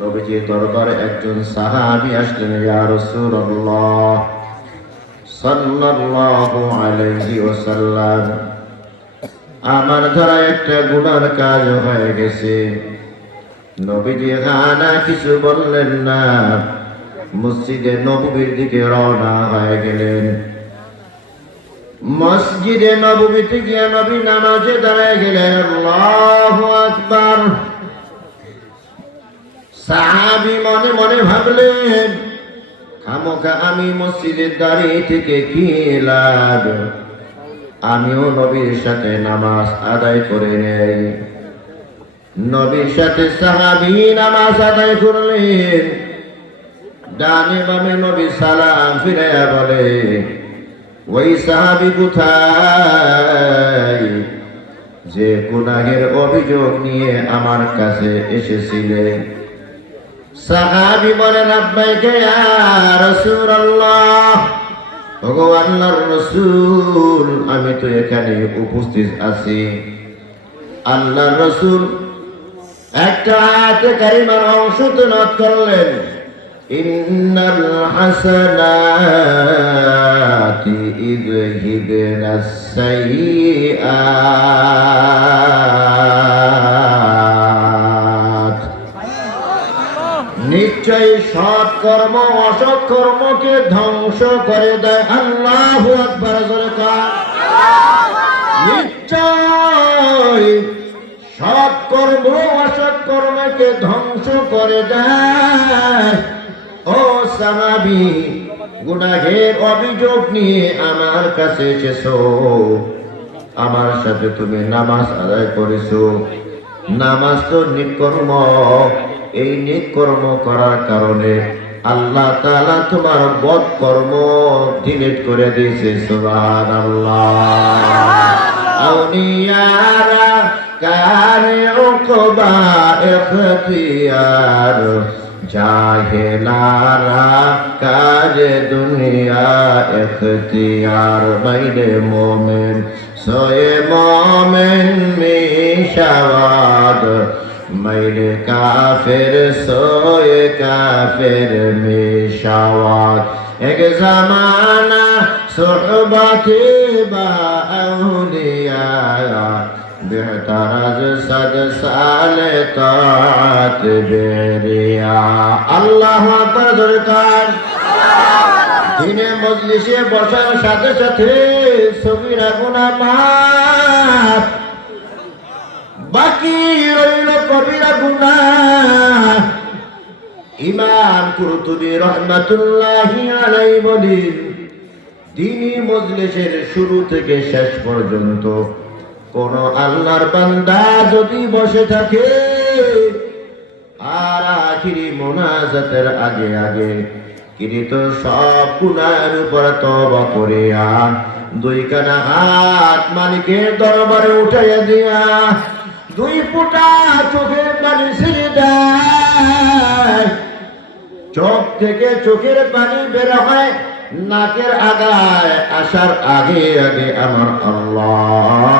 নবীজির দরবারে একজন সাহাবী আসলেন, ইয়া রাসূলুল্লাহ সাল্লাল্লাহু আলাইহি ওয়াসাল্লাম, আমার দ্বারা একটা গুনার কাজ হয়ে গেছে। নবীজি না কিছু বললেন না, মসজিদে নববীর দিকে রওনা হয়ে গেলেন। মসজিদে নববীতে গিয়ে নবী নামাজে দাঁড়ায় গেলেন। আল্লাহু আকবার। সাহাবী মনে মনে ভাবলেন, খামোখা আমি মসজিদে দাঁড়িয়ে থেকে কি লাভ, আমিও নবীর সাথে নামাজ আদায় করে নেই। নবীর সাথে সাহাবী নামাজ আদায় করলেন। ডানে বামে নবী সালাম ফিরাইয়া বলে, ওই সাহাবী কোথায় যে গুনাহের অভিযোগ নিয়ে আমার কাছে এসেছিলেন? সাহাবী বলেন, আব্বাইকে ইয়া রাসূলুল্লাহ, ওগো আল্লাহর রাসূল, আমি তো এখানে উপস্থিত আছি। আল্লাহর রাসূল একটা আয়াতে কারিমার অংশ তেলাওয়াত করলেন, ইন্নাল হাসানাতি ইযহিবনাস সাইয়্যাত, নিশ্চয়ই সৎ কর্ম অসৎ কর্মকে ধ্বংস করে দেয়। আল্লাহু আকবার। নিশ্চয় সৎ কর্ম অসৎ কর্মকে ধ্বংস করে দেয়। ও সাহাবী, গুনাহের অভিযোগ নিয়ে আমার কাছে এসেছো, আমার সাথে তুমি নামাজ আদায় করেছো। নামাজ তো নিকর্ম, এই নিকর্ম করার কারণে আল্লাহ তাআলা তোমার বদ কর্ম ডিলিট করে দিয়েছে। সুবহানাল্লাহ। আউলিয়ারা কারে উকবা ইখতিয়ার, জাহেলারা কারে দুনিয়া ইখতিয়ার। বাইরে মোমেন সোয়ে মোমেন মিশাওয়াদ, মেরে কাফের সোয়ে কাফের মিশাওয়াত। এক জামানা সুহবতে বা আউলিয়া, বেহতর আজ সদ সালে তাআত বেরিয়া। আল্লাহু আকবার। দরকার দিনে মজলিসে বসার সাথে সাথে সগীরা গুনাহ মাফ, বাকি রইল কবিরা গুনাহ। ইমাম কুরতুবী রাহমাতুল্লাহি আলাইহি বলেন, দ্বীনি মজলিসের শুরু থেকে শেষ পর্যন্ত কোন আল্লাহর বান্দা যদি বসে থাকে আর আখিরি মোনাজাতের আগে আগে কৃত সব গুনাহের উপর তওবা করিয়া দুই কানা হাত মালিকের দরবারে উঠাইয়া দিয়া দুই ফোঁটা চোখের পানি ছেড়ে দেয়, চোখ থেকে চোখের পানি বের হয়, নাকের আগায় আসার আগে আগে আমার আল্লাহ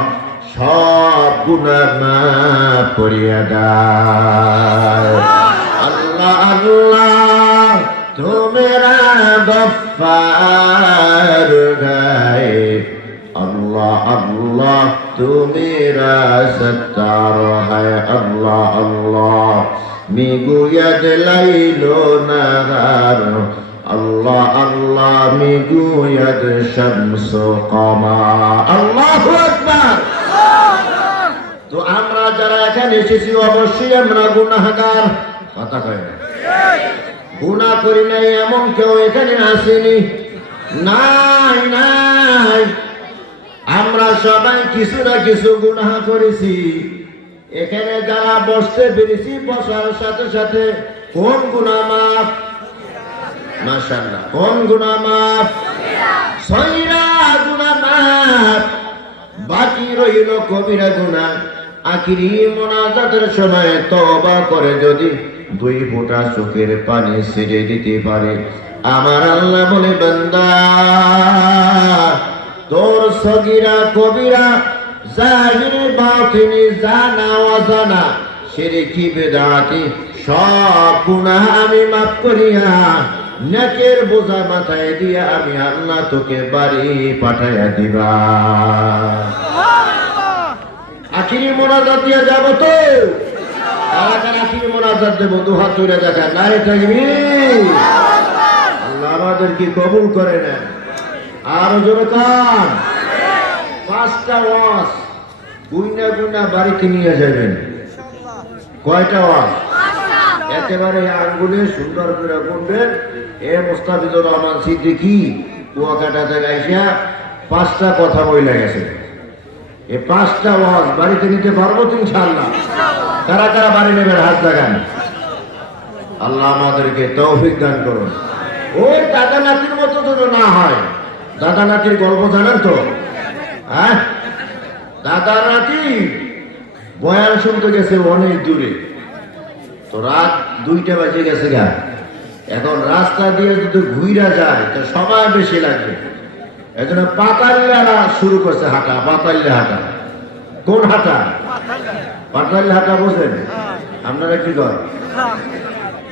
সব গুনাহ মাফ করিয়া দেয়। আল্লাহ আল্লাহ তো মেরা গফফার গায়ে, আল্লাহ আল্লাহ তু মেরা সত্তার হায়। আল্লাহ আল্লাহ মিগুয়াদ লাইলো নাহার, আল্লাহ আল্লাহ মিগুয়াদ শামস কমার। আল্লাহু আকবার। তো আমরা যারা এখানে এসেছি অবশ্যই আমরা গুনাহগার। কথা কয় না, গুনাহ করি নাই এমন কেউ এখানে আসেনি। নাই নাই, আমরা সবাই কিছু না কিছু গুনাহ করেছি। এখানে যারা বসতে পেরেছি, বসার সাথে সাথে কোন গুনাহ মাফ? মাশাআল্লাহ। কোন গুনাহ মাফ? সগীরা গুনাহ মাফ, বাকি রইল কবিরা গুনাহ। আখিরি মোনাজাতের সময় তওবা করে যদি দুই ফোঁটা চোখের পানি ছেড়ে দিতে পারে, আমার আল্লাহ বলে, বান্দা তোর সগীরা কবিরা জাহিরে বাতিনি জানা অজানা শিরকি বিদআতি সব গুনাহ আমি মাফ করিয়া নেকের বোঝা মাথায় দিয়া আমি আল্লাহ তোকে বাড়ি পাঠাইয়া দিবা। আখিরি মোনাজাত দিয়া যাব তো? আখিরি মোনাজাত দেব, দুহাত তুলে দেখা নাই থাকবি। আল্লাহ আমাদেরকে কবুল করে নেন। আরো জোরে কান। 5টা ওয়াজ গুইনা গুইনা বাড়িতে নিয়ে যাবেন। কয়টা ওয়াজ? একেবারে আঙ্গুলে সুন্দর করে বলবেন, এ মোস্তাফিজুর রহমান সিদ্দিকী কুয়াকাটা থেকে আইসা 5টা কথা বইলা গেছে। এই 5টা ওয়াজ বাড়িতে নিতে পারবো তো ইনশাআল্লাহ? কারা কারা বাড়ি নেবেন হাত লাগান। আল্লাহ আমাদেরকে তৌফিক দান করুন। ওই দাদা নাতির মতো যেন না হয়। দাদা নাতির গল্প জানেন তো? হ্যাঁ, দাদা নাতি বয়ান শুনতে গেছে অনেক দূরে, তো রাত 2টা বাজে গেছে গা। এখন রাস্তা দিয়ে যদি ঘুইরা যায় তো সময় বেশি লাগবে। এজন্য পাতাল্লা শুরু করছে হাঁটা। পাতাল্লা হাঁটা কোন হাঁটা? পাতাল্লা হাঁটা বোঝেন আপনারা? কি কর?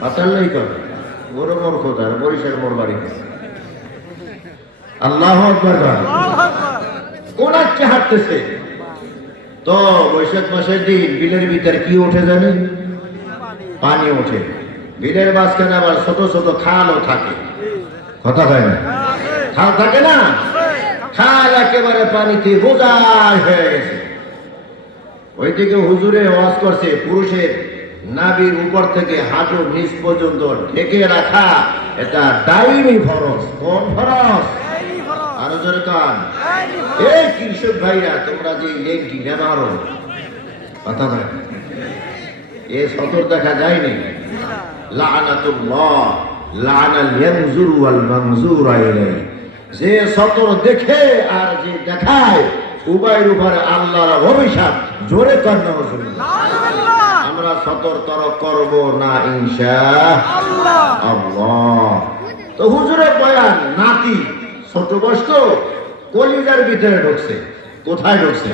পাতাল্লাই কর। বড় মোর খোদার বরিশাল মোর বাড়ি। আল্লাহু আকবার। কোন আজকে হাঁটতেছে? তো বৈশাখ মাসের দিন বিলের ভিতরে কি ওঠে জানেন? পানি ওঠে। বিলের মাঝখানে আবার ছোট ছোট খালও থাকে। কথা হয় না? খাল থাকে না? খাল একেবারে পানিতে বোঝাই হয়ে গেছে। ওইদিকে হুজুরে ওয়াজ করছে, পুরুষের নাভির উপর থেকে হাঁটুর নিচ পর্যন্ত ঢেকে রাখা এটা দাইমি ফরজ। কোন ফরজ? আরো জোরে কান। এই কৃষক ভাইরা, তোমরা যে লেংটি না মারো, কথা ভাই, এ সতর দেখা যায়নি। লাআনাতুল্লাহ লাআনাল ইয়ানজুরু ওয়াল মানজুরা ইলাইহি। যে সতর দেখে আর যে দেখায় উভয়ের উপরে আল্লাহর অভিশাপ। জোরে কান নাউজুবিল্লাহ। আমরা সতর তরক করব না ইনশাআল্লাহ। তো হুজুরের বয়ান নাতি ছোট বয়স, কলিজার ভিতরে ঢুকছে। কোথায় ঢুকছে?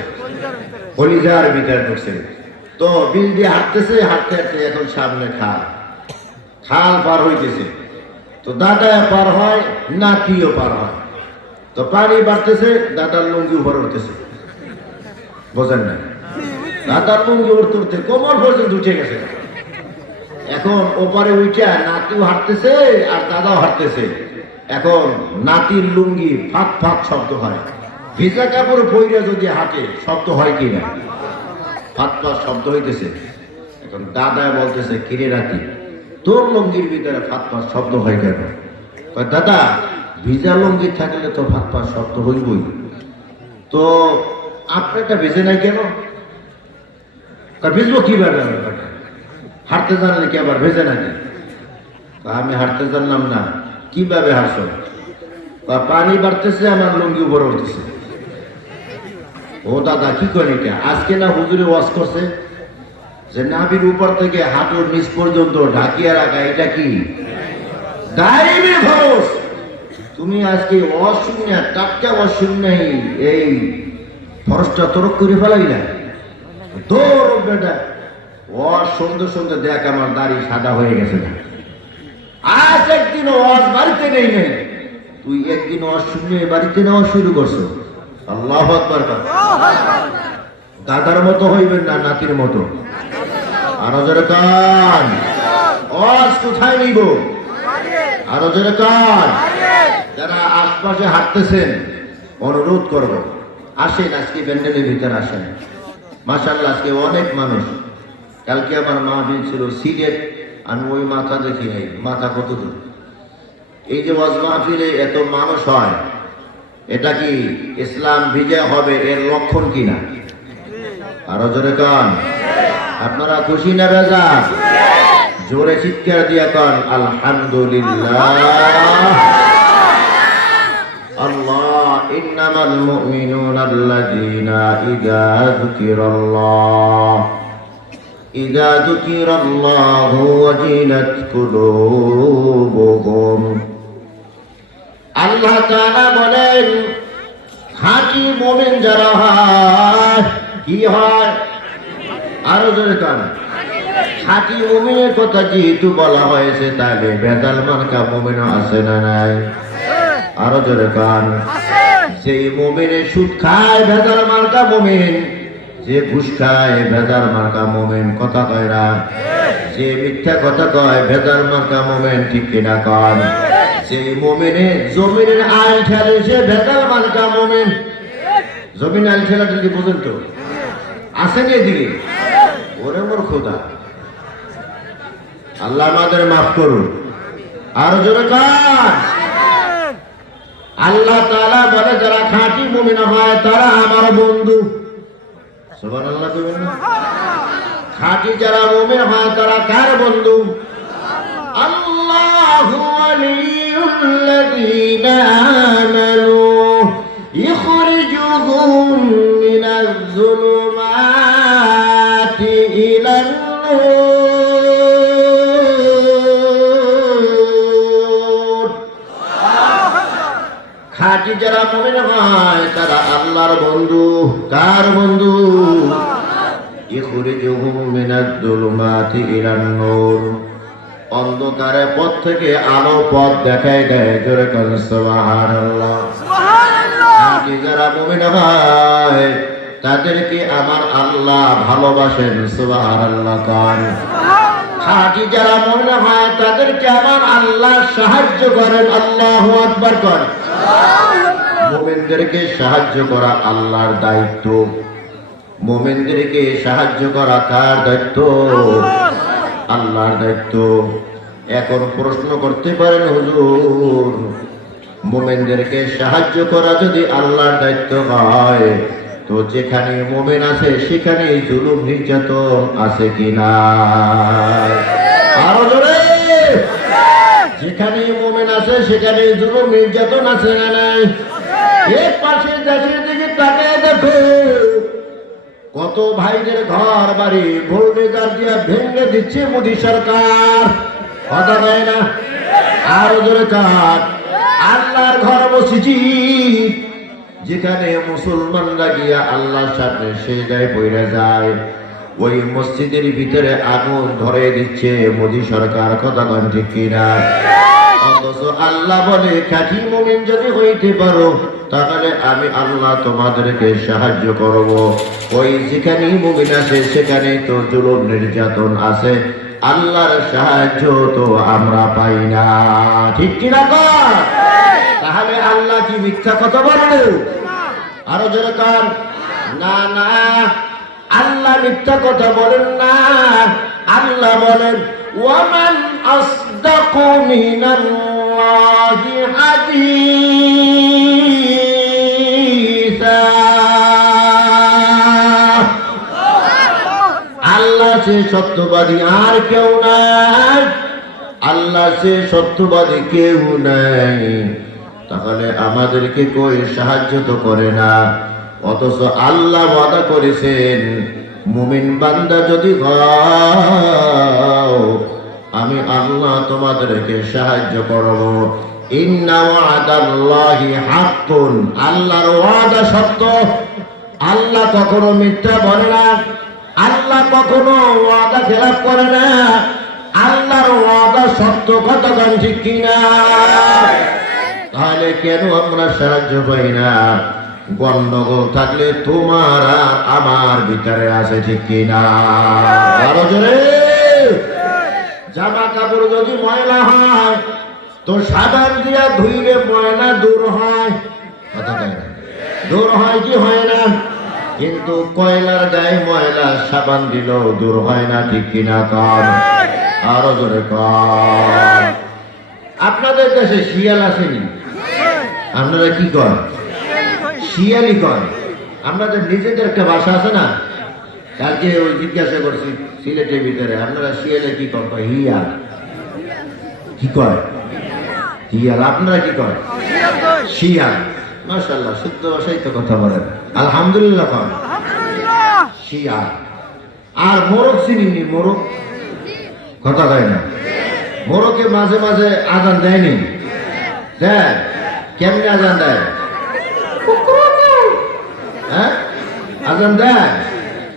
কলিজার ভিতরে ঢুকছে। তো বিল দিয়ে হাঁটতেছে, হাঁটতে হাঁটতে এখন সামনে খাল। খাল পার হইতেছে। তো দাদা পার হয়, নাতিও পার হয়। তো পানি বাড়তেছে, দাদার লুঙ্গি উপরে উঠতেছে। বোঝেন না? দাদার লুঙ্গি উঠতে উঠতে কোমর পর্যন্ত উঠে গেছে। এখন ওপারে উঠে নাতিও হাঁটতেছে আর দাদাও হাঁটতেছে। এখন নাতির লুঙ্গি ফাঁক ফাঁক শব্দ হয়। ভিজা কাপড় পইরা যদি হাঁটে শব্দ হয় কি না? ফাঁক ফাঁক শব্দ হইতেছে। এখন দাদা বলতেছে, কিরে নাতি, তোর লুঙ্গির ভিতরে ফাঁক ফাঁক শব্দ হয় কেন? দাদা, ভিজা লুঙ্গি থাকলে তো ফাঁক ফাঁক শব্দ হইবই, তো আপনারটা ভেজে নাই কেন? ভিজবো কিভাবে? হাঁটতে জানলে কি আবার ভেজে নাকি? আমি হাঁটতে জানলাম না। কিভাবে হাসো? পানি বাড়তেছে, আমার লুঙ্গি উপরে উঠতেছে। ও দাদা, কি করে এটা? আজকে না হুজুরে ওয়াজ করছে যে নাভির উপর থেকে হাঁটুর নিচ পর্যন্ত ঢাকিয়া রাখা, এটা কি দাইমি ফরজ। তুমি আজকে ওয়াজ শুনে, টাটকা ওয়াজ শুনে এই ফরজটা তরক করে ফেলাই না। দৌড় বেটা, ওয়াজ শুনতে শুনতে দেখ আমার দাড়ি সাদা হয়ে গেছে না। আজ একদিন ওয়াজ বাড়িতে নেই নেই, তুই একদিন ওয়াজ শুনে বাড়িতে নেওয়া শুরু করছো। আল্লাহু আকবার। দাদার মতো হইবেন না, নাতির মতো। আরো জোরে কান। ওয়াজ কোথায় নিব? আরো জোরে কান। যারা আশপাশে হাঁটতেছেন, অনুরোধ করব, আসেন আজকে প্যান্ডেলের ভিতরে আসেন। মাশাআল্লাহ, আজকে অনেক মানুষ। কালকে আমার মাহফিল ছিল সিলেট, আমি ওই মাথা দেখি নাই, মাথা কত দূর। এই যে ওয়াজ মাহফিলে এত মানুষ হয়, এটা কি ইসলাম বিজয় হবে এর লক্ষণ কিনা? আরো জোরে কান। আপনারা খুশি না বেজার? জোরে চিৎকার দিয়া কান আলহামদুলিল্লাহ। আল্লাহ, ইন্নামাল মুমিনুনা আল্লাযীনা ইযা যুকিরাল্লাহু ওয়াজিলাত কুলুবুহুম। আল্লাহ তাআলা বলেন, খাঁটি মুমিন যারা হয় কি হয়? আরো জোরে কান। খাঁটি মুমিনের কথা যেহেতু বলা হয়েছে, তাহলে ভেজাল মার্কা মুমিন আছে না নাই? আরো জোরে কান। সেই মুমিনে সুদ খায় ভেজাল মার্কা মুমিন, যে ঘুষ খায় ভেজাল মার্কা মুমিন, কথা কয় না? যে মিথ্যা কথা কয় ভেজাল মার্কা মুমিন, ঠিক কিনা কন? সেই মুমিনে জমিনের আইল ঠেলে, সে ভেজাল মার্কা মুমিন। জমিন আইল ঠেলা ঠেলি বুঝেন তো? আসেনি এদিকে? ওরে মোর খোদা, আল্লাহ আমাদের মাফ করুন। আরো জোরে কান। আল্লাহ তাআলা বলে, যারা খাঁটি মুমিন হয় তারা আমার বন্ধু। সুবহানাল্লাহ কইবেন না? খাঁটি যারা মুমিন হয় তারা কার বন্ধু? আল্লাহু ওয়ালিয়ুল্লাযীনা আমানু ইখরিজুহুম মিনাজ যুলুমাতি ইলান নূর। খাঁটি যারা মুমিন হয় তারা আল্লাহর বন্ধু। কার বন্ধু? ইখরিজুহুম মিনাজ যুলুমাতি ইলান নূর, অন্ধকারের পথ থেকে আলো পথ দেখায় দেয়। জোরে কোন সুবহানাল্লাহ। খাঁটি যারা মুমিন হয় তাদেরকে আমার আল্লাহ ভালোবাসেন। সুবহানাল্লাহ কান। খাঁটি যারা মুমিন হয় তাদেরকে আমার আল্লাহ সাহায্য করেন। আল্লাহু আকবার করেন। মুমিনদেরকে সাহায্য করা আল্লাহর দায়িত্ব। মুমিনদেরকে সাহায্য করা কার দায়িত্ব? আল্লাহর দায়িত্ব। এখন প্রশ্ন করতে পারেন, হুজুর মুমিনদেরকে সাহায্য করা যদি আল্লাহর দায়িত্ব হয়, তো যেখানে মুমিন আছে সেখানে জুলুম নির্যাতন আছে কিনা? আরো জোরে। যেখানে মুমিন আছে সেখানে জুলুম নির্যাতন আছে না নাই? এক পাশে দেশের দিকে তাকিয়ে দেখো, কত ভাইদের ঘর বাড়ি ভোল্টেজার দিয়ে ভেঙে দিচ্ছে মোদী সরকার। কথা দেয় না? আরো জোরে কাট। আল্লাহর ঘর মসজিদ, যেখানে মুসলমানরা গিয়া আল্লাহর সাথে সেজদায় পড়ে যায়, ওই মসজিদের ভিতরে আগুন ধরে দিচ্ছে মোদী সরকার। কথা কন ঠিক কিনা? অথচ আল্লাহ বলে, খাঁটি মুমিন যদি হইতে পারো তাহলে আমি আল্লাহ তোমাদেরকে সাহায্য করব। ওই যেখানে মুমিন আছে সেখানে তো জুলুম নির্যাতন আছে, আল্লাহর সাহায্য তো আমরা পাই না। ঠিক কিনা কর? তাহলে আল্লাহ কি মিথ্যা কথা বলে? আরো জোরে কান। না না, আল্লাহ মিথ্যা কথা বলেন না। আল্লাহ বলেন, ওয়ামান আসদাকু মিনাল্লাহি হাদিসা। আল্লাহ সে সত্যবাদী আর কেউ নাই। আল্লাহ সে সত্যবাদী কেউ নাই। তাহলে আমাদেরকে কই সাহায্য তো করে না। অথচ আল্লাহ ওয়াদা করেছেন, মুমিন বান্দা যদি হও আমি আল্লাহ তোমাদেরকে সাহায্য করব। ইন্না ওয়াদাল্লাহি হাক্কুন, আল্লাহর ওয়াদা সত্য। আল্লাহ কখনো মিথ্যা বলে না। আল্লাহ কখনো ওয়াদা খেলাপ করে না। আল্লাহর ওয়াদা সত্য। কথা কন ঠিক কিনা? তাহলে কেন আমরা সাহায্য পাই না? গন্ডগোল থাকলে তোমার আর আমার ভিতরে আছে, ঠিক কিনা? আরো জোরে। জামা কাপড় যদি ময়লা হয় তো সাবান দিয়া ধুইলে ময়লা দূর হয়। কথা কয় না? দূর হয় কি হয় না? কিন্তু কয়লার গায়ে ময়লা সাবান দিলেও দূর হয় না, ঠিক কিনা কন? আরো জোরে কন। আপনাদের দেশে শিয়াল আসেনি? আপনারা কি করেন? শিয়ালি করেন। আপনাদের নিজেদের একটা ভাষা আছে না? কালকে ওই জিজ্ঞাসা করছি সিলেটের ভিতরে, আপনারা শিয়ালে কি করেন? হিয়াল। কি কয়? হিয়াল। আপনারা কি করেন? শিয়াল। মাশাআল্লাহ, শুদ্ধ ভাষায় তো কথা বলেন। আলহামদুলিল্লাহ কন। শিয়াল। আর মোরগ চিনিনি? মোরগ কথা কয় না? মোরগে মাঝে মাঝে আজান দেয়নি? দেয়। কেমনে আজান দেয়? হ্যাঁ, আজান দেয়।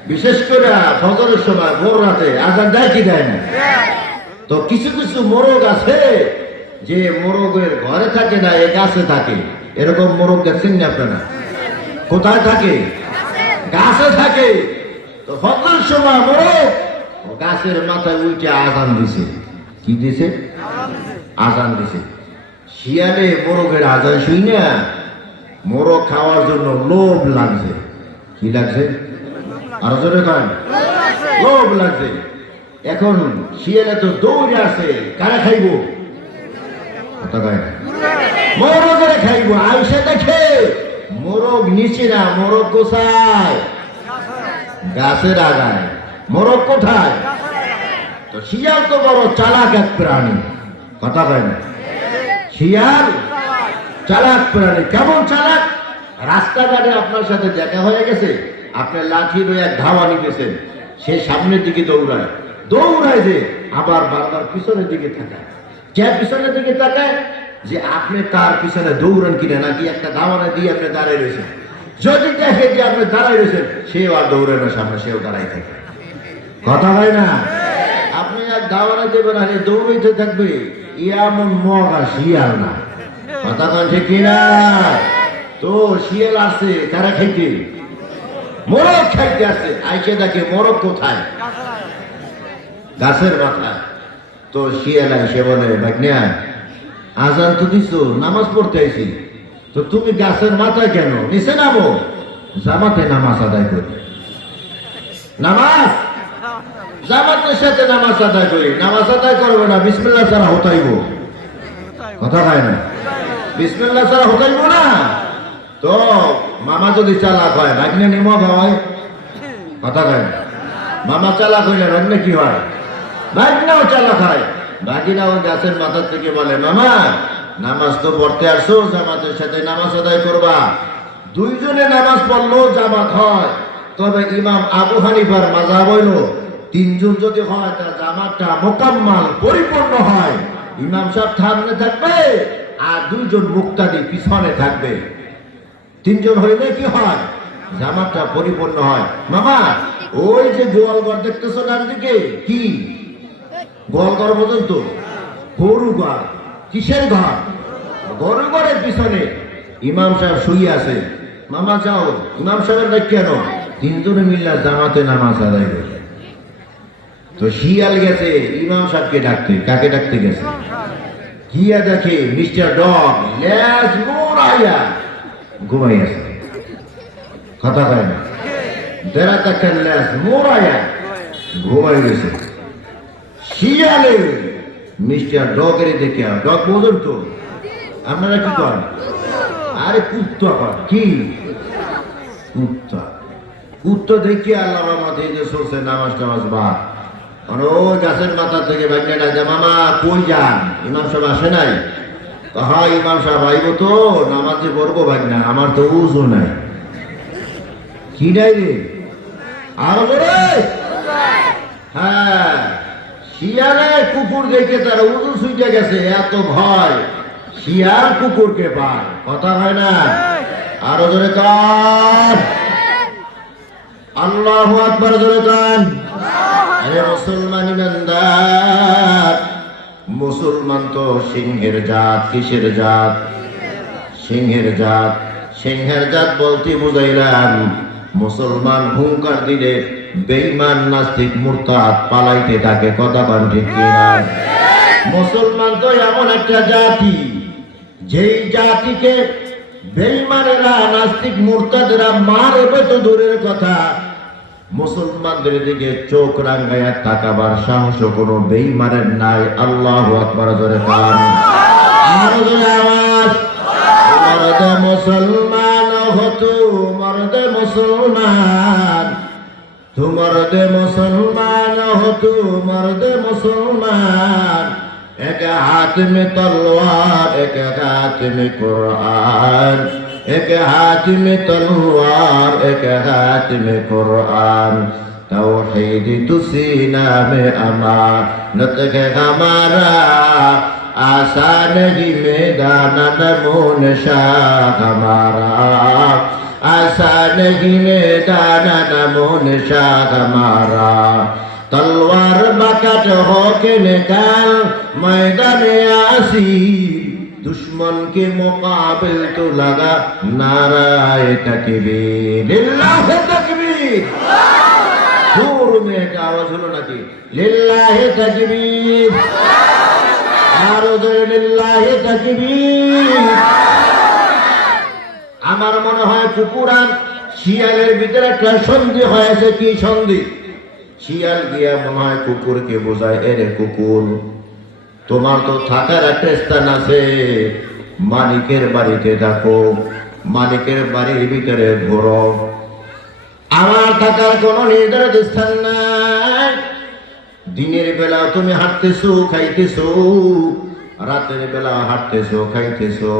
বিশেষ করে ফজরের সময় ভোর রাতে আজান দেয় কি দেয় না? তো কিছু কিছু মোরগ আছে যে মোরগের ঘরে থাকে না, এ গাছে থাকে। এরকম মোরগ দেখছেন না আপনারা? কোথায় থাকে? গাছে থাকে। তো ফজরের সময় মোরগ গাছের মাথায় উল্টে আজান দিছে। কি দিছে? আজান দিছে। শিয়ালে মোরগের আজান শুই না, মোরগ খাওয়ার জন্য লোভ লাগছে। কি লাগছে? আরো জোরে কন। লোভ লাগছে। এখন শিয়ালে তো দৌড়ে আছে, কারা খাইব? কথা কয় না, মোরগের খাইব। আইসা দেখে মোরগ নিচে না, মোরগ কোথায়? গাছের আগায়। মোরগ কোথায়? তো শিয়াল তো বড় চালাক এক প্রাণী। কথা কয় না, শিয়াল চালাক প্রাণী। কেমন চালাক? রাস্তাঘাটে আপনার সাথে দেখা হয়ে গেছে, আপনার লাঠি এক ধাওয়া নিতেছেন, সে সামনের দিকে দৌড়ায়, দৌড়ায় যে আবার বারবার পিছনের দিকে তাকায়। কে পিছনের দিকে তাকায়? যে আপনি তার পিছনে দৌড়ান কিনা, নাকি একটা ধাওয়ানা দিয়ে আপনি দাঁড়ায় রয়েছেন। যদি দেখে যে আপনি দাঁড়ায় রয়েছেন, সেও আর দৌড়ে না সামনে, সেও দাঁড়ায় থাকে। কথা হয় না? আপনি আর ধাওয়ানা দেবেন, আর দৌড়াইতে থাকবে, এমন মগা শিয়াল না। কথা কন ঠিক কিনা? তো শিয়াল আসছে কারা খাইতে? মোরগ খাইতে আসছে। আইসে দেখে মোরগ কোথায়? গাছের মাথায়। তো শিয়াল আইসে বলে, ভাগ্না আজান তো দিছো, নামাজ পড়তে আইছি, তো তুমি গাছের মাথায় কেন? নিচে নামো, জামাতে নামাজ আদায় করি। নামাজ জামাতের সাথে নামাজ আদায় করি। নামাজ আদায় করবে না, বিসমিল্লাহ ছাড়া হতাইব। কথা হয় না? বিসমিল্লাহ ছাড়া হতাইব না। তো মামা যদি চালাক হয়, ভাগ্নে নিমক হয়। কথা কয় না, মামা চালাক হইলে ভাগ্নে কি হয়? ভাগ্নাও চালাক হয়। ভাগিনাও গাছের মাথার থেকে বলে, মামা নামাজ তো পড়তে আসছো, জামাতের সাথে নামাজ আদায় করবা। দুইজনে নামাজ পড়লো জামাত হয়, তবে ইমাম আবু হানিফার মাযহাব হইল তিনজন যদি হয় তা জামাতটা মোকাম্মাল পরিপূর্ণ হয়। ইমাম সাহেব সামনে থাকবে আর দুইজন মুক্তাদি পিছনে থাকবে। তিনজন হইলে কি হয়? জামাতটা পরিপূর্ণ হয়। মামা ওই যে গোয়ালঘর দেখতেছো ডান দিকে, কি গোয়ালঘর পর্যন্ত? গরু ঘর। কিসের ঘর? গরু ঘরের পিছনে ইমাম সাহেব শুয়ে আছে। মামা যাও, ইমাম সাহেবের ডাক কেন? তিনজনে মিল্লা জামাতে নামাজ আদায় করে। তো শিয়াল গেছে ইমাম সাহেবকে ডাকতে। কাকে ডাকতে গেছে? গিয়া দেখে মিস্টার ডগ লেজ মোড়াইয়া ঘুমাই আছে। কথা কয় না, দেড়া টাকার লেজ মোড়াইয়া ঘুমাই গেছে। শিয়ালে মিস্টার ডগের দেখে, ডগ বোঝেন তো আপনারা কি করেন? আরে কুত্তা কর। কি কুত্তা? কুত্তা দেখি আল্লাহ রহমতে এই যে সরষে নামাজ টামাজ বা ওই গাছের মাথা থেকে ভাগ্নে ডাকে, মামা কই যান? ইমাম সাহেব আসে নাই? হ্যাঁ ইমাম সাহেব আইব তো, নামাজে পড়বো ভাগ্না, আমার তো উজু নাই। কি নাই রে? আরো বলে হ্যাঁ, শিয়ালে কুকুর দেখে তার উজু ছুটে গেছে, এত ভয় শিয়াল কুকুরকে পায়। কথা হয় না? আরো জোরে কান, আল্লাহু আকবার জোরে কান। আরে মুসলমান ইমানদার, মুসলমান তো সিংহের জাত। কিসের জাত? সিংহের জাত। সিংহের জাত বলতে বুঝাইলাম মুসলমান হুঙ্কার দিলে বেঈমান নাস্তিক মুরতাদ পালাইতে থাকে। কথা বল ঠিক কিনা? মুসলমান তো এমন একটা জাতি, যেই জাতিকে বেঈমানেরা নাস্তিক মুরতাদেরা মারবে তো দূরের কথা, মুসলমানদের দিকে চোখ রাঙ্গাইয়া তাকাবার সাহস কোনো বেঈমানের নাই। আল্লাহু আকবার জোরে কান, আরো জোরে আওয়াজ। মর্দ মুসলমান হতো, মর্দ মুসলমান, তোমার দে মুসলমান হতো, মর্দ মুসলমান। এক হাত মে তলোয়ার, এক হাত মে কুরআন, एक हाथ में तलवार, एक हाथ में कुरान। तौहीद तो सीना में अमानत है हमारा, आसान ही मैदान नमून शाह हमारा, ऐसा नहीं मैदाना नमून शाह हमारा तलवार बकट होके निकाल मैदाने आसीर दुश्मन के मुकाबिल तो लगा नाराए तकबीर लिल्लाह तकबीर जोर में एक आवाज হলো নাকি লিল্লাহ তাকবীর আরো জোরে লিল্লাহ তাকবীর আমার মনে হয় কুকুরান শিয়ালের ভিতরে একটা সন্ধি হয়েছে কি সন্ধি শিয়াল গিয়া মনে হয় কুকুরকে বোঝায় এরে কুকুর তোমার তো থাকার একটা স্থান আছে মালিকের বাড়িতে থাকো মালিকের বাড়ির ভিতরে ঘোরো আমার থাকার কোনো নির্ধারিত স্থান নাই দিনের বেলা তুমি হাঁটতেছো খাইতেছো রাতের বেলা হাঁটতেছো খাইতেছো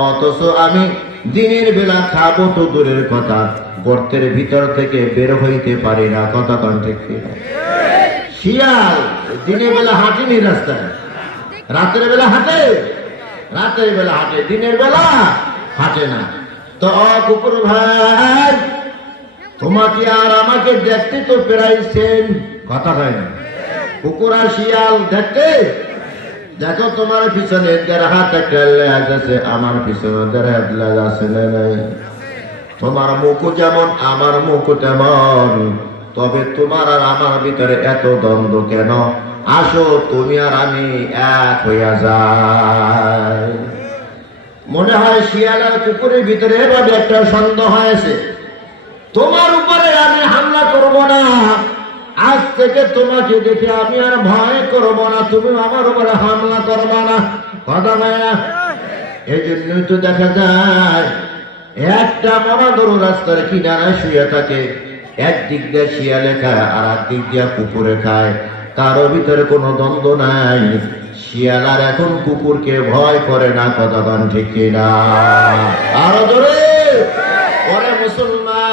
অথচ আমি দিনের বেলা খাবো তো দূরের কথা গর্তের ভিতর থেকে বের হইতে পারি না কথা কোন ঠিক শিয়াল দিনের বেলা হাঁটেনি রাস্তায় রাতের বেলা হাঁটে রাতের বেলা হাঁটে দিনের বেলা হাঁটে না তো কুকুর ভাই তোমাকে আর আমাকে দেখতে তো পেরাইছেন কথা হয় না কুকুর আর শিয়াল দেখতে দেখো তোমার পিছনে যারা হাত আছে আমার পিছনে যারা আছে নাই তোমার মুখ যেমন আমার মুখ তেমন তবে তোমার আর আমার ভিতরে এত দ্বন্দ্ব কেন আসো তুমি আর আমি এক হইয়া যাই মনে হয় শিয়াল আর কুকুরের ভিতরে এভাবে একটা সন্দেহ হয়েছে তোমার উপরে আমি হামলা করব না আজ থেকে তোমাকে দেখে আমি আর ভয় করব না তুমি আমার উপরে হামলা করবে না কথা না এই জন্যই তো দেখা যায় একটা মরাদরু রাস্তার কিনারায় শুয়ে থাকে একদিক দিয়ে শিয়ালে খায় আর একদিক দিয়ে কুকুরে খায় কারো ভিতরে কোনো দ্বন্দ্ব নাই শিয়াল আর এখন কুকুরকে ভয় করে না কতক্ষণ ঠিক কিনা আরো ধরে ওরে মুসলমান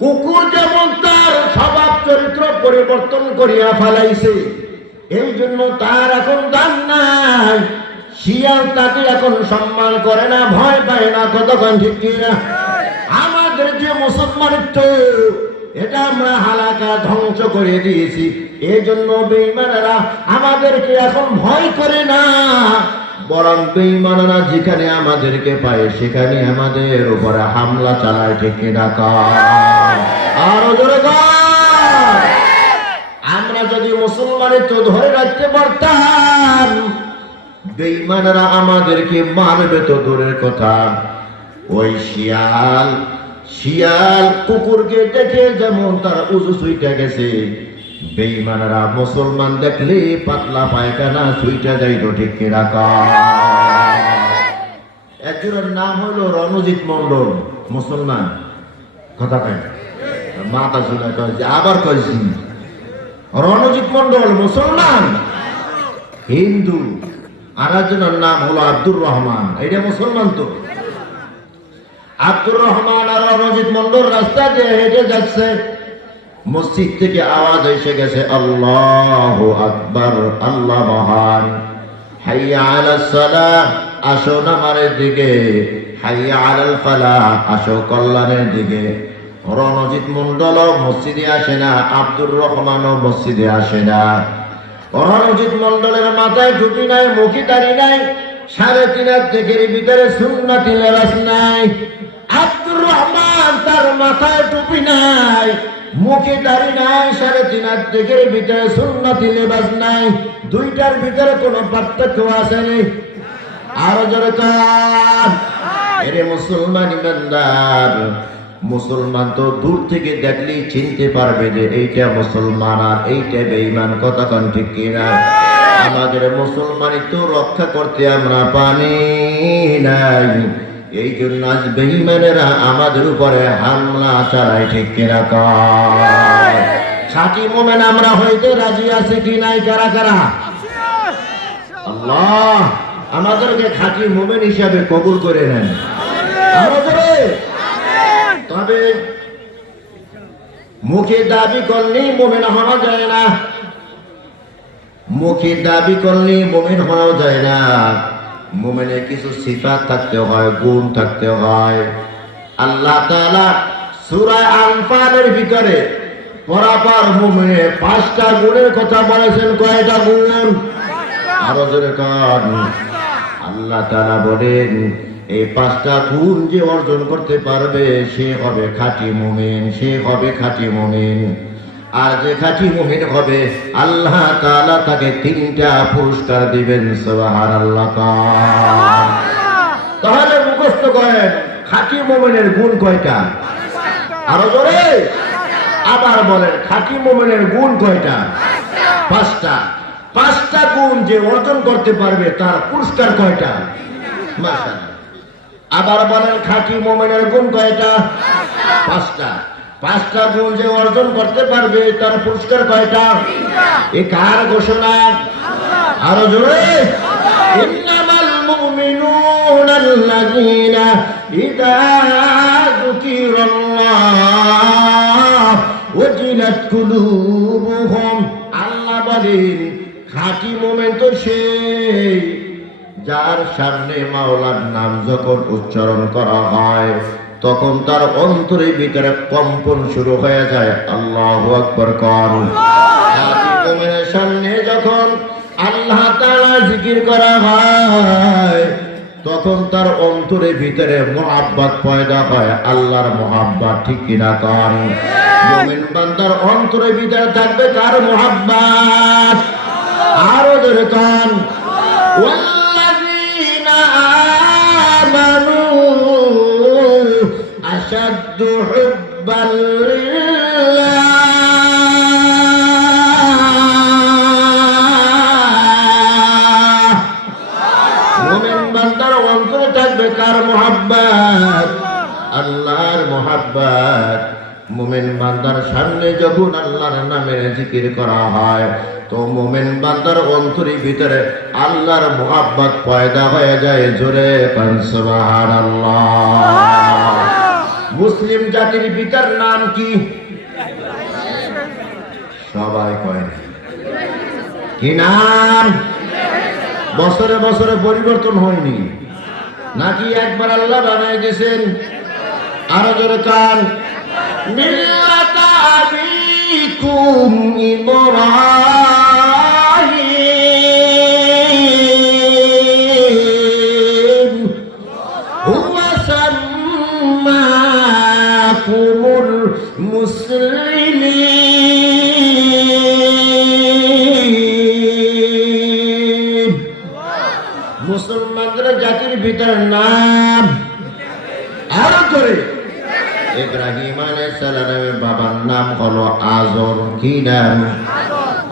কুকুর যেমন তার স্বভাব চরিত্র পরিবর্তন করিয়া ফেলাইছে এই জন্য তার এখন দাম নাই শিয়াল তাকে এখন সম্মান করে না ভয় পায় না কতক্ষণ ঠিক কিনা আমাদের যে মুসলমানিত্ব এটা আমরা হালাকা ধ্বংস করে দিয়েছি এই জন্য বেঈমানেরা আমাদেরকে এখন ভয় করে না বরং বেঈমানেরা যেখানে আমাদেরকে পায় সেখানে আমাদের উপরে হামলা চালায় ঠিক কিনা আরো জোরে আমরা যদি মুসলমানিত্ব ধরে রাখতে পারতাম বেঈমানেরা আমাদেরকে মারবে তো দূরের কথা ওই শিয়াল কুকুরকে দেখে যেমন তার উজু সুইটা গেছে বেঈমানেরা মুসলমান দেখলে পাতলা পায়খানা সুইটা যাইতো ঠিক কিনা একজনের নাম হলো রণজিৎ মন্ডল মুসলমান কথা কয় মাথা শুনে কয়েছে আবার কয়েছি রণজিৎ মন্ডল মুসলমান হিন্দু আর একজনের নাম হলো আব্দুর রহমান এটা মুসলমান তো আব্দুর রহমান আর রণজিৎ মন্ডল রাস্তা দিয়ে হেঁটে যাচ্ছে মসজিদ থেকে আওয়াজ এসে গেছে আল্লাহু আকবার আল্লাহ মহান হাইয়া আলাস সালাহ আসো নামাজের দিকে হাইয়া আলাল ফালাহ আসো কল্যাণের দিকে রণজিৎ মন্ডল মসজিদে আসে না আব্দুর রহমানও মসজিদে আসে না রণজিৎ মন্ডলের মাথায় টুপি নাই মুখে দাড়ি নাই 3.5 থেকে ভিতরে সুন্নতি লেবাস নাই আব্দুর রহমান তার মাথায় টুপি নাই মুখে দাড়ি নাই 3.5 থেকে ভিতরে সুন্নতি লেবাস নাই দুইটার ভিতরে কোনো পার্থক্য আছে নি আরো জোরে কান এরে মুসলমান ইমানদার মুসলমান তো দূর থেকে দেখলেই চিনতে পারবে যে এইটা মুসলমান আর এইটা বেঈমান কথা কোন ঠিক কিনা আমাদের মুসলমানিত্ব রক্ষা করতে আমরা পানি নাই এই জন্য আজ বেঈমানেরা আমাদের উপরে হামলা চালায় ঠিক কিনা খাঁটি মুমিন আমরা হইতে রাজি আছি কি নাই কারা কারা আল্লাহ আমাদেরকে খাঁটি মুমিন হিসাবে কবুল করে নেন আমাদের তবে মুখে দাবি করলেই মুমিন হওয়া যায় না মুখে দাবি করলেই মুমিন হওয়া যায় না মুমিনের কিছু সিফাত থাকতে হয়, গুণ থাকতে হয়। আল্লাহ তাআলা সূরা আনফালের ভিতরে পরাপার মুমিনের 5টা গুণের কথা বলেছেন। কয়টা গুণ? আরো জোরে কান। আল্লাহ তাআলা বলেন এই 5টা গুণ যে অর্জন করতে পারবে সে হবে খাঁটি মুমিন, সে হবে খাঁটি মুমিন। আর যে খাঁটি মুমিন হবে আল্লাহ তাআলা তাকে 3টা পুরস্কার দিবেন। সুবহানাল্লাহ। তাহলে মুখস্থ করেন খাঁটি মুমিনের গুণ কয়টা? আরো জোরে আবার বলেন খাঁটি মুমিনের গুণ কয়টা? 5টা। 5টা গুণ যে অর্জন করতে পারবে তার পুরস্কার কয়টা? মাশাআল্লাহ। আবার বলেন খাঁটি মুমিনের গুণ কয়টা? 5টা। 5টা গুণ যে অর্জন করতে পারবে তার পুরস্কার কয়টা? এ কার ঘোষণা? আরো জোরে ইন্নামাল মুমিনুনা আল্লাযীনা ইযা যুকিরাল্লাহ ওয়াজিলাত কুলুবুহুম। আল্লাহ বলেন খাঁটি মুমিন তো সেই যার সামনে মাওলার নাম যখন উচ্চারণ করা হয় তখন তার অন্তরের ভিতরে কম্পন শুরু হয়ে যায়। আল্লাহু আকবার কর। খাঁটি মুমিনের সামনে যখন আল্লাহ তাআলা জিকির করা হয় তখন তার অন্তরের ভিতরে মুহাব্বত পয়দা হয়। আল্লাহর মুহাব্বত, ঠিক কিনা কর? মুমিন বান্দার অন্তরের ভিতরে থাকবে কার মুহাব্বত? আরো জোরে কান। ওয়াল্লাযীনা আমানু আশাদ্দু হুব্বান লিল্লাহ। মুমিন বান্দার অন্তরে থাকবে কার মুহাব্বত? আল্লাহর মুহাব্বত। মুমিন বান্দার সামনে যখন আল্লাহর নামের জিকির করা হয় তো মুমিন বান্দার অন্তরের ভিতরে আল্লাহর মুহাব্বত পয়দা হয়ে যায়। জোরে কান সুবহানাল্লাহ। মুসলিম জাতির পিতার নাম কি? সবাই কয় কি নাম? বছরে বছরে পরিবর্তন হয়নি নাকি একবার আল্লাহ বানায় দিয়েছেন? আরো জোরে কান। মিল্লাতা আবিকুম ইব্রাহিম হুয়া সাম্মাকুমুল মুসলিমিন। মুসলমানদের জাতির ভিতর নাম আরো করে ইব্রাহিম আলাইহিস সালামের বাবার নাম হলো আজর। কি নাম?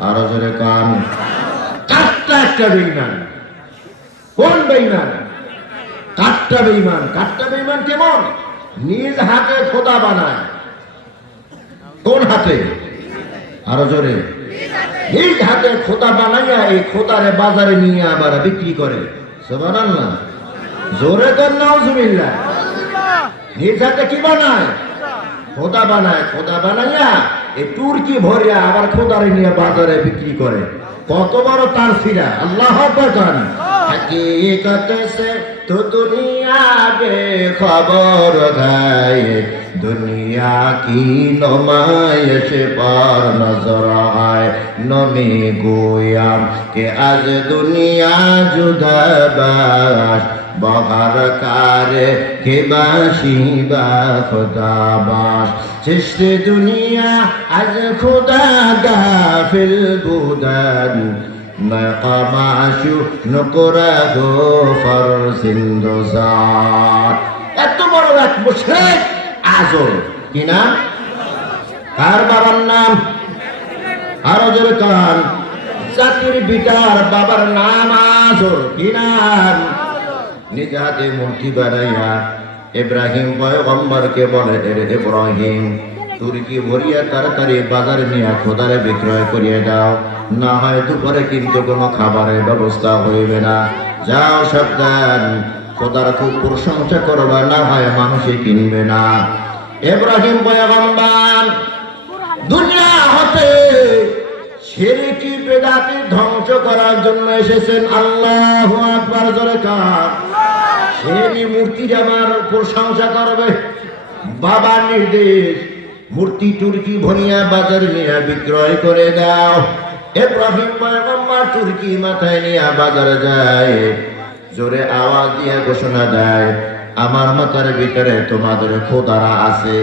আরো জোরে কান। কাটটা বেঈমান। কোন বেঈমান? কাটটা বেঈমান। কাটটা বেঈমান কেমন? নিজ হাতে খোদা বানায়। কোন হাতে? আরো জোরে। নিজ হাতে খোদা বানাইয়া এই খোদারে বাজারে নিয়ে আবার বিক্রি করে। সুবহানাল্লাহ। জোরে কর নাউজুবিল্লাহ। নিজ হাতে কি বানায়? খোদা বানায়। খোদা বানাইয়া এই তুর্কি ভরিয়া আবার খোদারে নিয়ে বাজারে বিক্রি করে। কত বড় তার ফিরা। আল্লাহ আকবার। हकीकत से तो दुनिया बेखबर है, दुनिया की नुमाइश पर नजर आए। नमी गोया के आज दुनिया जुदा बाश बहार कारे के बाशी बा खुदा बाश। चिश्ते दुनिया आज खुदा गाफिल बुदन नकामाशु नकरा दो फरसिंदोसार। এত বড় এক মুশরিক আজর। কি নাম? কার বাবার নাম? আরো জোরে কান। জাতির পিতার বাবার নাম আজর। কি নাম? নিজ হাতে মূর্তি বানাইয়া ইব্রাহিম পয়গম্বরকে বলে, রে ইব্রাহিম তুর্কি ভরিয়া তাড়াতাড়ি বাজারে নিয়ে খোদারে বিক্রয় করিয়ে দাও, না হয় দুপুরে কিন্তু কোনো খাবারের ব্যবস্থা হইবে না। যাও সাবধান, খোদার খুব প্রশংসা করবা, না হয় মানুষে কিনবে না। ইব্রাহিম পয়গম্বর দুনিয়া হতে শিরকি বিদআতি ধ্বংস করার জন্য এসেছেন। আল্লাহু আকবার জোরে কার। সেই মূর্তি আমার প্রশংসা করবে। বাবার নির্দেশ, মূর্তি তুর্কি ভনিয়া বাজারে নিয়ে বিক্রয় করে দাও। ইব্রাহিম পয়গম্বর তুর্কি মাথায় নিয়ে বাজারে যায়, জোরে আওয়াজ দিয়ে ঘোষণা দেয়, আমার মাথার ভিতরে তোমাদের খোদারা আছে,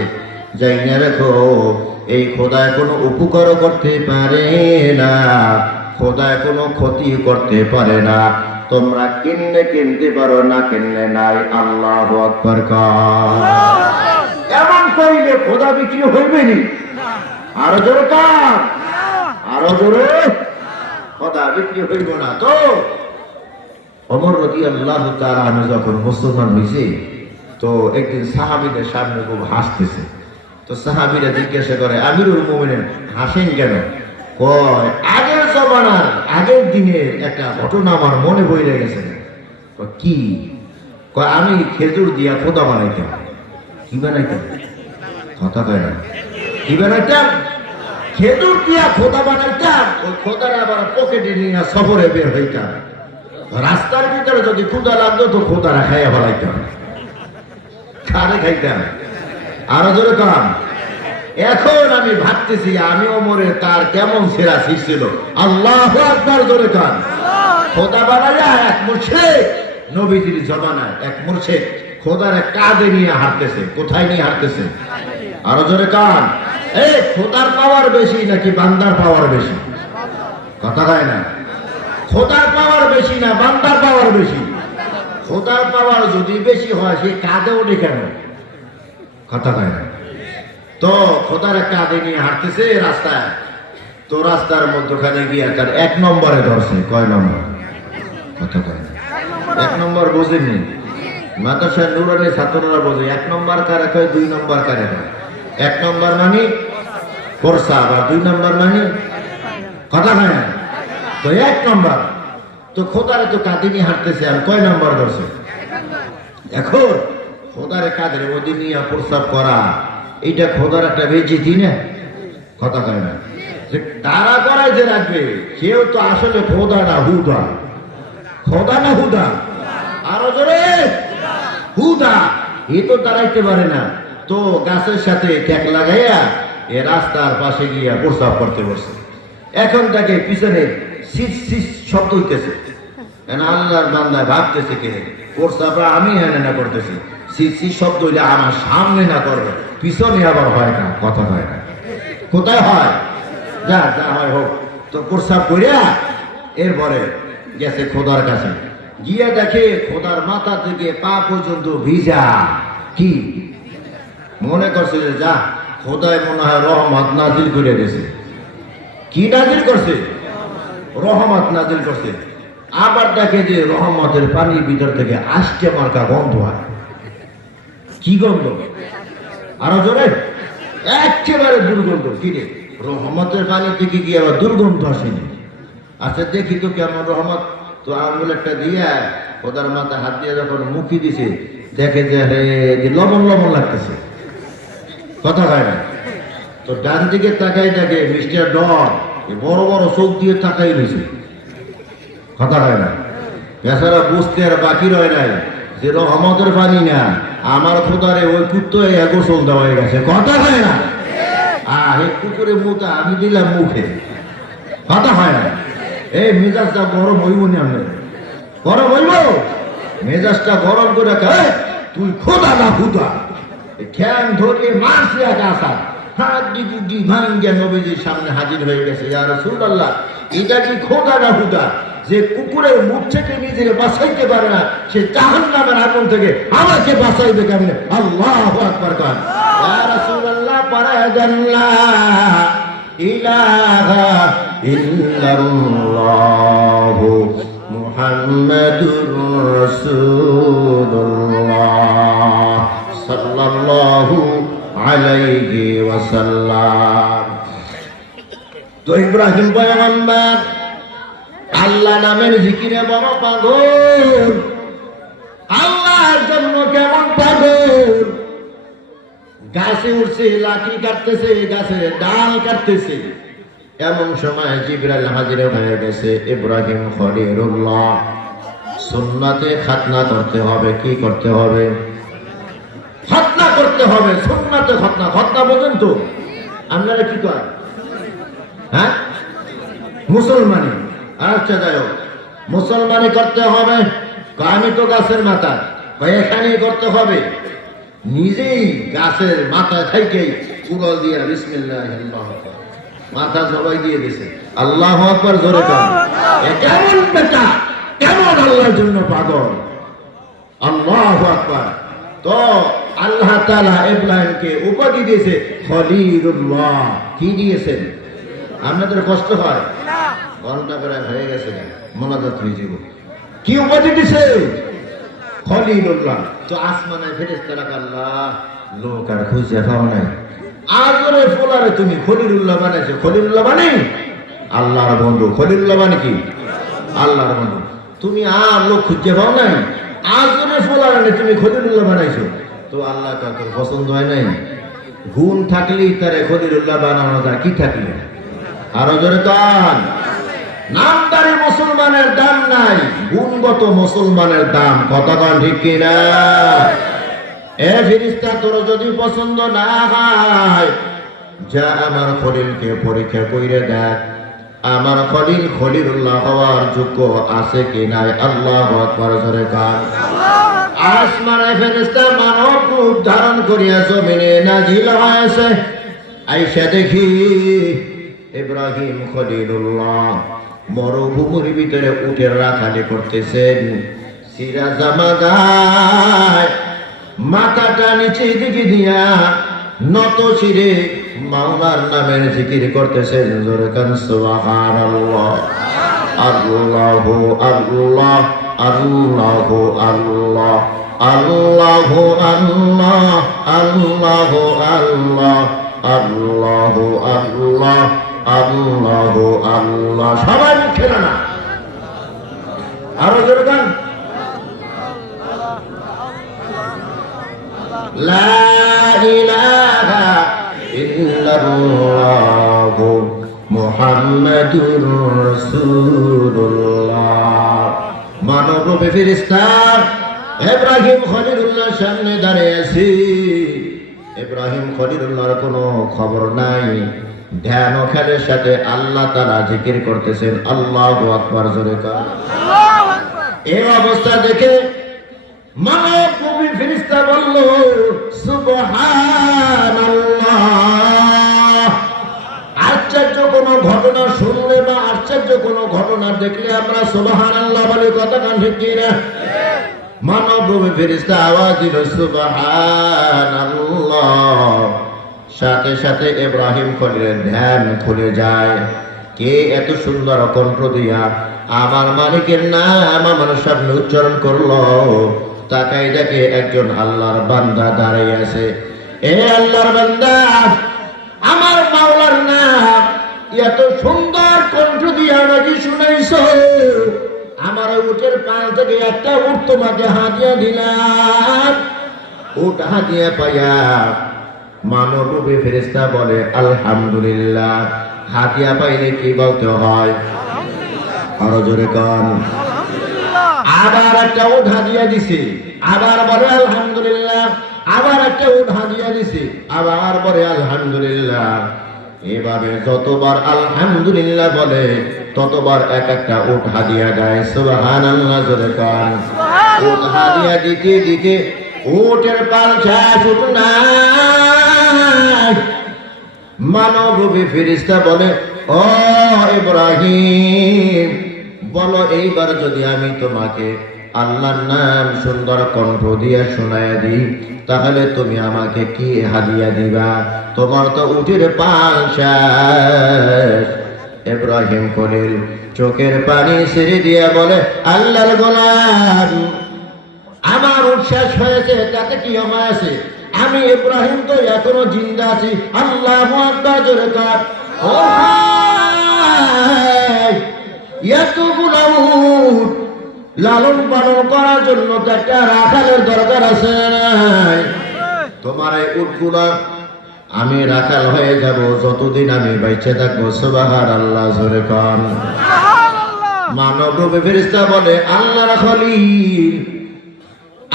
জানিয়ে রেখো এই খোদায় কোনো উপকার করতে পারে না, খোদায় কোনো ক্ষতি করতে পারে না। তোমরা কিনতে পারো, না কিনলে নাই। আল্লাহু আকবার। এমন কইলে খোদা বিক্রি হইবে নি? আরো জোরে কার, আরো জোরে। খোদা বিক্রি হইব না তো। ওমর রাদিয়াল্লাহু তাআলা আনহু যখন মুসলমান হয়েছে, তো একদিন সাহাবীদের সামনে খুব হাসতেছে। তো সাহাবীরা জিজ্ঞাসা করে, আমিরুল মুমিনিন হাসেন কেন? কয়, আগের জমানার, আগের দিনের একটা ঘটনা আমার মনে পড়ে গেছে। কি? কয়, আমি খেজুর দিয়া খোদা বানাইতাম। কি বানাইতাম? কথা কয় না। কি বানাইতাম? খেজুর দিয়া খোদা বানাইতাম। ওই খোদার আবার পকেটে নিয়ে সফরে বের হইতাম। রাস্তার ভিতরে যদি ক্ষুদা লাগতো তো খোদারা খাইয়া ফেলাইতাম। খারে খাইতাম। আরো জোরে কাম। এখন আমি ভাবতেছি আমি ওমরে তার কেমন সেরা ছিল। আল্লাহু আকবার জোরে কান। খোদা বানাইয়া এক মুশরিক, নবীজির জমানায় এক মুশরিক খোদার কাঁধে নিয়ে হাঁটতেছে। কোথায় নিয়ে হাঁটতেছে? আরো জোরে কান। এই খোদার পাওয়ার বেশি নাকি বান্দার পাওয়ার বেশি? কথা কয় না। খোদার পাওয়ার বেশি না বান্দার পাওয়ার বেশি? খোদার পাওয়ার যদি বেশি হয় সে কাঁধে ওঠে কেন? কথা কয় না। তো খোদার কাঁধে নিয়ে হাঁটতেছে রাস্তায়। তো রাস্তার মধ্যখানে গিয়ে তার এক নম্বরে ধরছে। কয় নম্বর? কথা কয় না। এক নম্বর বোঝেনি। মাদ্রাসা নুরানি ছাত্ররা বোঝে এক নম্বর কারে কয়, দুই নম্বর কারে কয়। এক নম্বর মানে প্রস্রাব, আর দুই নম্বর মানে কথা কয় না। তো এক নম্বর। তো খোদারে তো কাঁধে নিয়ে হাঁটতেছে, আর কয় নম্বর ধরছে? এখন খোদারে কাঁধের মধ্যে নিয়ে প্রস্রাব করা, এইটা খোদার একটা বেজিতি না? কথা কয় না। যে তারা করাই যে রাখবে, সেও তো আসলে খোদা না হুদা। খোদা না হুদা? আরো জোরে। হুদা। এ তো দাঁড়াইতে পারে না। তো গাছের সাথে ট্যাক লাগাইয়া এ রাস্তার পাশে গিয়া প্রস্রাব করতে বসছে। এখন তাকে পিছনে শীত শীত শব্দ হইতেছে। আল্লাহর বান্দা ভাবতেছে, কে প্রস্রাবটা আমি এনে না করতেছি, শীত শীত শব্দ হইলে আমার সামনে না করবে, পিছনে আবার হয় না। কথা হয় না। কোথায় হয়? যা যা হয় হোক। তো প্রস্রাব করিয়া এরপরে গেছে খোদার কাছে। গিয়ে দেখে খোদার মাথা থেকে পা পর্যন্ত ভিজা। কি মনে করছে যে যা খোদায় মনে হয় রহমত নাজিল করে গেছে। কি নাজিল করছে? রহমত নাজিল করছে। আবার দেখে যে রহমতের পানির ভিতর থেকে আষ্টে মার্কা গন্ধ হয়। কি গন্ধ? আরো জোরে। একেবারে দুর্গন্ধ। কি রে, রহমতের পানি থেকে কি আবার দুর্গন্ধ আসেনি? আচ্ছা দেখি তো কেমন রহমত। তো আঙুল একটা দিয়া ওদের মাথায় হাত দিয়ে যখন মুখি দিছে, দেখে যে লবণ লবণ লাগতেছে। কথা হয় না। তো ডান দিকে তাকাই দেখে মিস্টার ডন বড় বড় চোখ দিয়ে তাকাই দিছে। কথা হয় না। বেচারা বুঝতে আর বাকি রয় নাই যে রহমতের পানি না, আমার খোদারে ওই কুত্তো গোসল দেওয়া হয়ে গেছে। কথা হয় না। এই কুকুরের মুখটা আমি দিলাম মুখে। কথা হয় না। এই মেজাজটা গরম হইব নি? আমি গরম হইব? মেজাজটা গরম করে তুই খোদা না হুদা? ঠ্যাং ধরিয়ে মারছে এক আসা হাড্ডি গুড্ডি ভাঙ্গিয়া নবীজির সামনে হাজির হয়ে গেছে। ইয়া রাসূলুল্লাহ, এটা কি খোদা না হুদা? যে কুকুরের মুখ থেকে নিজেকে বাঁচাইতে পারে না, সে জাহান্নামের আগুন থেকে আমাকে বাঁচাইবে কেমনে? আল্লাহু আকবার। কান ইয়া রাসূলুল্লাহ, পারাদান লা ইলাহা ইল্লাল্লাহু মুহাম্মাদুর রাসূলুল্লাহ সাল্লাল্লাহু আলাইহি ওয়াসাল্লাম। তো ইব্রাহিম পয়গম্বর আল্লাহ নামের জিকিরে বড় পাগল। আল্লাহর জন্য কেমন পাগল! গাছে উঠছে, লাঠি কাটতেছে, গাছের ডাল কাটতেছে, এমন সময় জিবরাইল হাজির হয়ে গেছে। ইব্রাহিম খলিলুল্লাহ, সুন্নাতে খাতনা করতে হবে। কি করতে হবে? খাতনা করতে হবে। সুন্নাতে খাতনা। খাতনা বোঝেন তো আপনারা? কি করেন? হ্যাঁ, মুসলমানি। আচ্ছা, যাই হোক, মুসলমানি করতে হবে। আমি তো গাছের মাথা, এখানেই করতে হবে। নিজেই গাছের মাথা থেকে কুড়াল দিয়ে বিসমিল্লাহ মাথা জবাই দিয়ে দিছে। আল্লাহু আকবার, জোরে কান। কেমন বেটা, কেমন আল্লাহর জন্য পাগল। আল্লাহু আকবার। তো আল্লাহ তাআলা ইব্রাহিমকে উপাধি দিয়েছে খলিলুল্লাহ। কি দিয়েছেন? আপনাদের কষ্ট হয়? ঘন্টা প্রায় হয়ে গেছে, মোনাজাত হয়ে যাব। কি উপাধি দিছে? খলিলুল্লাহ। তো আসমানে ফেরেশতারা আল্লাহ লোক আর খুঁজে পাও নাই। আজরে ফোলারে তুমি খলিলুল্লাহ বানাইছো। খলিলুল্লাহ মানে আল্লাহর বন্ধু। খলিলুল্লাহ মানে কি? আল্লাহর বন্ধু। তুমি আর লোক খুঁজে পাও নাই, আজরে ফোলারে তুমি খলিলুল্লাহ বানাইছো। তো আল্লাহ তোর পছন্দ হয় নাই। গুণ থাকলেই তারে খলিলুল্লাহ বানানো যায়। কি থাকলে? আরো জোরে কান। নামদারি মুসলমানের দাম নাই, গুণগত মুসলমানের দাম। কথা কন ঠিক কিনা? এ ফেরেশতা, তোর যদি পছন্দ না হয়, যা আমার খলিলকে পরীক্ষা কইরে দেখ, আমার খলিল খলিলুল্লাহ হওয়ার যোগ্য আছে কি নাই। আল্লাহু আকবার, জোরে কান। আসমানে ফেরেশতা মানব রূপ ধারণ করিয়া জমিনে নাজিল হয়েছে। আইসা দেখি ইব্রাহিম খলিলুল্লাহ মরুভূমির ভিতরে উটের রাখালি করতেছেন। সিরা জামা গায়, মাথাটা নিচে দিকে দিয়া নত শিরে মাওলার নামের জিকির করতেছেন। জোরে কান সুবহানাল্লাহ। আল্লাহু আল্লাহ, আল্লাহু আল্লাহ, আল্লাহু আল্লাহ, আল্লাহু আল্লাহ, আল্লাহু আল্লাহ, আল্লাহু আল্লাহ। সবাই খেলে না, আরো জোরে গান। লা ইলাহা ইল্লাল্লাহু মুহাম্মাদুর রাসূলুল্লাহ। মানবরূপী ফেরেশতা ইব্রাহিম খলিলুল্লাহর সামনে দাঁড়িয়ে আছে। ইব্রাহিম খলিলুল্লাহর কোনো খবর নাই। ধ্যান ও খেলের সাথে আল্লাহ তাআলা জিকির করতেছেন। আল্লাহু আকবার, জোরে কান। এই অবস্থা দেখে মানবরূপী ফেরেশতা বলল সুবহানাল্লাহ। আশ্চর্য কোন ঘটনা শুনলে বা আশ্চর্য কোন ঘটনা দেখলে আমরা সুবহানাল্লাহ বলি। কথা কান ঠিক কিনা? মানবরূপী ফেরেশতা আওয়াজ দিল সুবহানাল্লাহ। সাথে সাথে ইব্রাহিম খলিলের ধ্যান খুলে যায়। কে এত সুন্দর কণ্ঠ দিয়া আমার মালিকের নাম আমার সামনে উচ্চারণ করলো? তাকাই দেখে একজন আল্লাহর বান্দা দাঁড়িয়ে আছে। এ আল্লাহর বান্দা, আমার মাওলার নাম এত সুন্দর কণ্ঠ দিয়ে আমাকে শুনাইছো। আমার উটের পাল থেকে একটা উট তোমাকে হাতিয়া দিলাম। উট হাতিয়া পাইয়া মানবরূপী ফেরেশতা বলে আলহামদুলিল্লাহ। হাতিয়া পাইলে কি বলতে হয়? আরো জোরে কান। আবার একটা উট হাতিয়া দিছে, আবার বলে আলহামদুলিল্লাহ। আবার একটা উট হাতিয়া দিছে, আবার বলে আলহামদুলিল্লাহ। এভাবে যতবার আলহামদুলিল্লাহ বলে ততবার এক একটা উট হাদিয়া দেয়। সুবহানাল্লাহ, জোরে কান। উট হাদিয়া দিতে দিতে উটের পাল শেষ, উট নাই। মানবরূপী ফেরেশতা বলে ও ইব্রাহিম, বলো এইবার যদি আমি তোমাকে আল্লাহর নাম সুন্দর কণ্ঠ দিয়ে শোনায় দিই, তাহলে তুমি আমাকে কি হাদিয়া দিবা? তোমার তো উটের পাল শেষ। ইব্রাহিম খলিল চোখের পানি ছেড়ে দিয়ে বলে আল্লাহর গোলাম, আমার উট শেষ হয়েছে, তাতে কি আমার আছে? আমি ইব্রাহিম তো এখনো জিন্দা আছি। আল্লাহু আকবার, জোরে কান। ও ভাই, এতগুলো উট লালন পালন করার জন্য তো একটা রাখালের দরকার আছে। তোমার এই উটগুলা আমি রাখাল হয়ে যাব যতদিন আমি বাইচে থাকবো। সুবহানাল্লাহ, জোরে কোন। মানব রূপে ফেরেশতা বলে, আল্লাহর খলিল,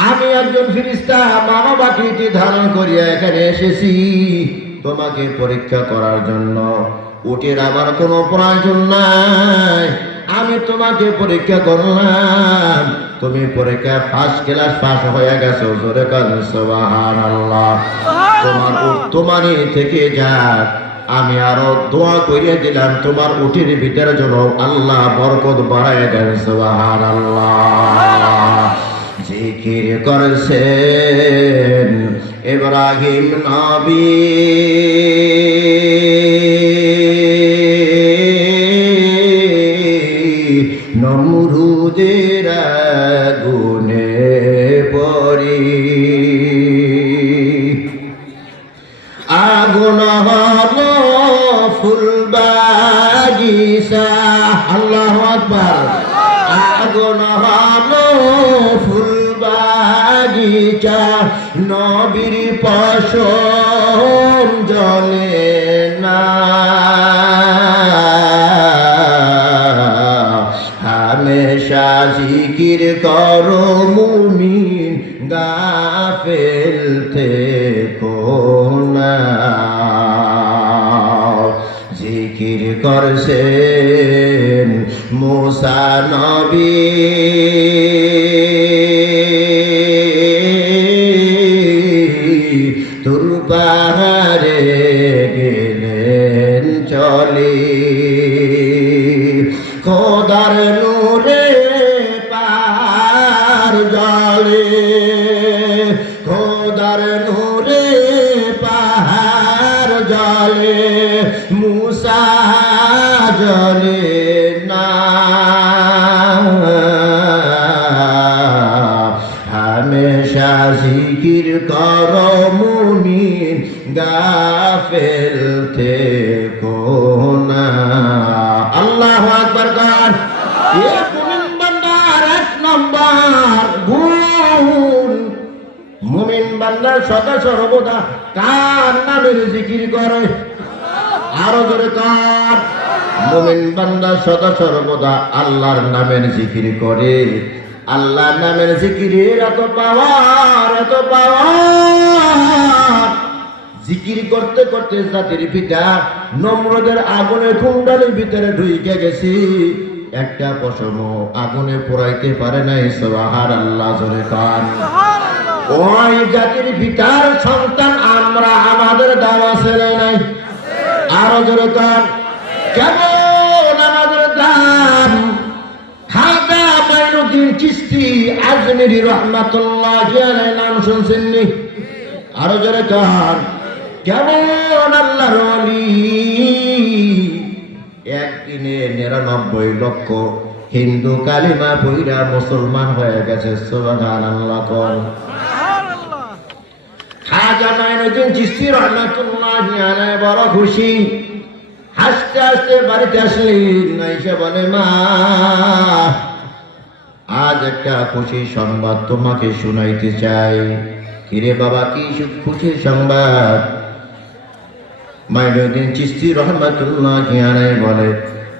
আমি একজন ফেরেশতা মানব আকৃতি ধারণ করিয়া এখানে এসেছি তোমাকে পরীক্ষা করার জন্য। উটের আমার কোনো প্রয়োজন নাই, আমি তোমাকে পরীক্ষা করলাম, তুমি পরীক্ষা ফার্স্ট ক্লাস পাস হয়ে গেছো। জোরে কান সুবহানাল্লাহ। তোমার উট তোমারই থেকে যাক, আমি আরো দোয়া করিয়ে দিলাম তোমার উটের ভিতরে যেন আল্লাহ বরকত বাড়ায় দেন। সুবহানাল্লাহ। জিকির করছেন ইব্রাহিম নবী, নমরুদের আগুনে পড়ি, আগুন হলো ফুল বাগিচা। আল্লাহু আকবার। আগুন হলো ফুল বাগিচা, নবীর পশম জ্বলে না। হামেশা জিকির করো মুমিন, গাফেল থেকো না। জিকির করছেন মুসা নবী, তুর পাহাড়ে গেলেন চলে, খোদার নূরে পাহাড় জলে, খোদার নূরে পাহাড় জলে, মুসা জলে না। হামেশা জিকির করো মুমিন, গাফেল থেকো না। আল্লাহু আকবার। গান এ মুমিন বান্দার এক নম্বর গুণ, মুমিন বান্দা সদা সর্বদা কার নামের জিকির করে? আরো জোরে কার? মুমিন বান্দা সদা সর্বদা আল্লাহর নামের জিকির করে। আল্লাহর নামের জিকিরের এত পাওয়ার, এত পাওয়ার। জিকির করতে করতে জাতির পিতা নমরুদের আগুনের কুণ্ডালির ভিতরে ঢুকে গেছি, একটা পশম আগুনে পোড়াইতে পারে নাই। সুবহানাল্লাহ, জোরে কান। ওই জাতির পিতার সন্তান আমরা, আমাদের দাওয়া ছেলে নাই। আরো জোরে কান। কেমন আমাদের দাম? খাজা মাইনুদ্দিন চিশতি আজমিরি রহমাতুল্লাহি আলাইহি নাম শুনছেন নি? আরো জোরে কান। কেমন আল্লাহর ওলি, একদিনে 99 লক্ষ হিন্দু কালিমা পইরা মুসলমান হয়ে গেছে। সুবহানাল্লাহ কোন। খাজা মাইনুদ্দিন চিশতি রহমাতুল্লাহি আলাইহি বড় খুশি, হাসতে হাসতে বাড়িতে আসলেন। এসে বলে, মা, আজ একটা খুশি সংবাদ তোমাকে শুনাইতে চাই। কিরে বাবা, কি খুশির সংবাদ? মাইনুদ্দিন চিশতি রহমাতুল্লাহি আলাইহি বলে,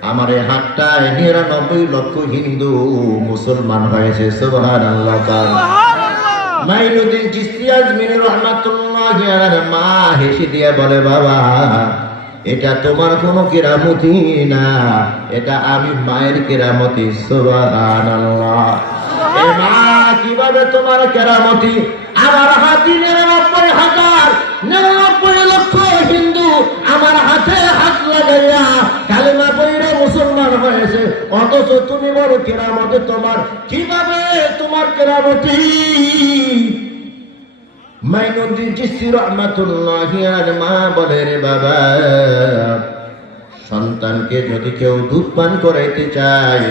আমার এই হাতটায় 99 লক্ষ হিন্দু মুসলমান হয়েছে। সুবহানাল্লাহ। মাইনুদ্দিন চিশতি আজমিরি রহমাতুল্লাহি আলাইহি মা হেসে দিয়ে বলে, বাবা, এটা তোমার কোনো কেরামতি না, এটা আমি মায়ের কেরামতি। সুবহানাল্লাহ। এ মা, কিভাবে তোমার কেরামতি? আমার হাতে 99 লক্ষ হিন্দু আমার হাতে হাত লাগাইয়া কালেমা পড়ে মুসলমান হয়েছে, অথচ তুমি বড় কেরামতি তোমার। কিভাবে তোমার কেরামতি? মাইনুদ্দিন চিশতি রহমাতুল্লাহি আলাইহি মা বলে, রে বাবা, সন্তানকে যদি কেউ দুধ পান করাইতে চায়,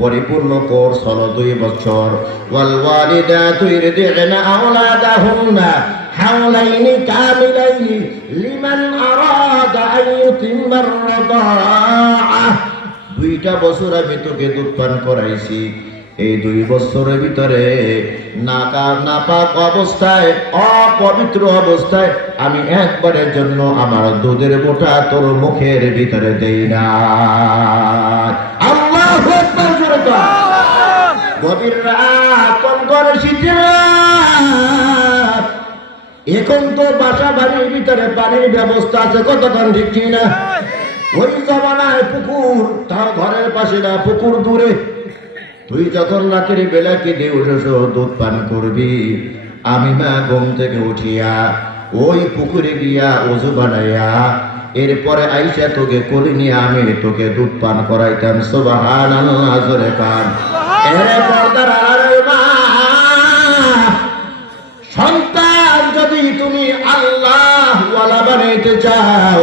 পরিপূর্ণ কোর্স হলো 2 বছর। ওয়াল ওয়ালিদাতু ইরদি'না আওলাদাহুন্না হাওলাইনি কামিলাইনি লিমান আরাদা আন ইউতিম্মার রাদাআহ। 2টা বছর আমি তোকে দুধ পান করাইছি, এই 2 বছরের ভিতরে নাপাক অবস্থায়, অপবিত্র অবস্থায় আমি একবারের জন্য আমার দুধের বোঁটা তোর মুখের ভিতরে দেই না। আল্লাহু আকবার জোরে কর। গভীর রাত, কোন ঘরে শীতের রাত। এখন তো বাসা বাড়ির ভিতরে পানির ব্যবস্থা আছে, কতক্ষণ ঠিক কিনা? ওই জমানায় পুকুর, তার ঘরের পাশে না, পুকুর দূরে। তুই যখন রাতের বেলা কেঁদে উঠেছ দুধ পান করবি, আমি মা ঘুম থেকে উঠিয়া ওই পুকুরে গিয়া ওযু বানাইয়া এরপরে আইসা তোকে কোলে নিয়ে আমি তোকে দুধ পান করাইতাম। সুবহানাল্লাহ জোরে কান। এরে পর্দার আড়ালের মা, সন্তান যদি তুমি আল্লাহ ওয়ালা বানাইতে চাও,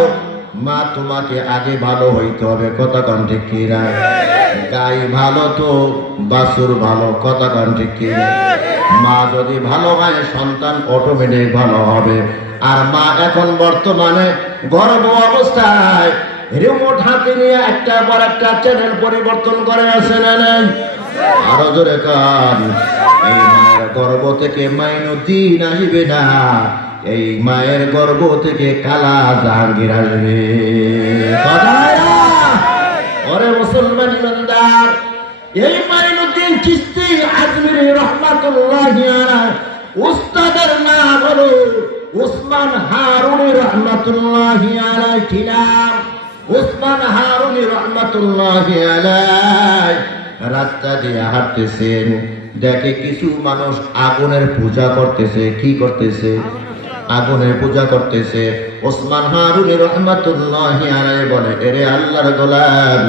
মা তোমাকে আগে ভালো হইতে হবে, কথা কন ঠিক কিনা? গাই ভালো তো বাছুর ভালো, কথা কন ঠিক কিনা? মা যদি ভালো হয় সন্তান অটোমেটিক ভালো হবে। আর মা এখন বর্তমানে গর্ভ অবস্থায় রিমোট হাতে নিয়ে একটা পর একটা চ্যানেল পরিবর্তন করে আছে না নাই? আরো জোরে কান। এই মায়ের গর্ভ থেকে মাইনুদ্দিন আসবে না, এই মায়ের গর্ভ থেকে কালা জাহাঙ্গীর আসবে। ওরে মুসলমান ইমানদার, এই মাইনুদ্দিন চিশতি আজমিরি রাহমাতুল্লাহি আলাইহি উস্তাদের নাম হলো ওসমান হারুনি রাহমাতুল্লাহি আলাইহি। কি নাম? ওসমান হারুনি রাহমাতুল্লাহি আলাইহি। রাস্তা দিয়ে হাঁটতেছেন, দেখে কিছু মানুষ আগুনের পূজা করতেছে। কি করতেছে? আগুনের পূজা করতেছে। ওসমান হারুনি রাহমাতুল্লাহি আলাইহি বলে, এরে আল্লাহর গোলাম,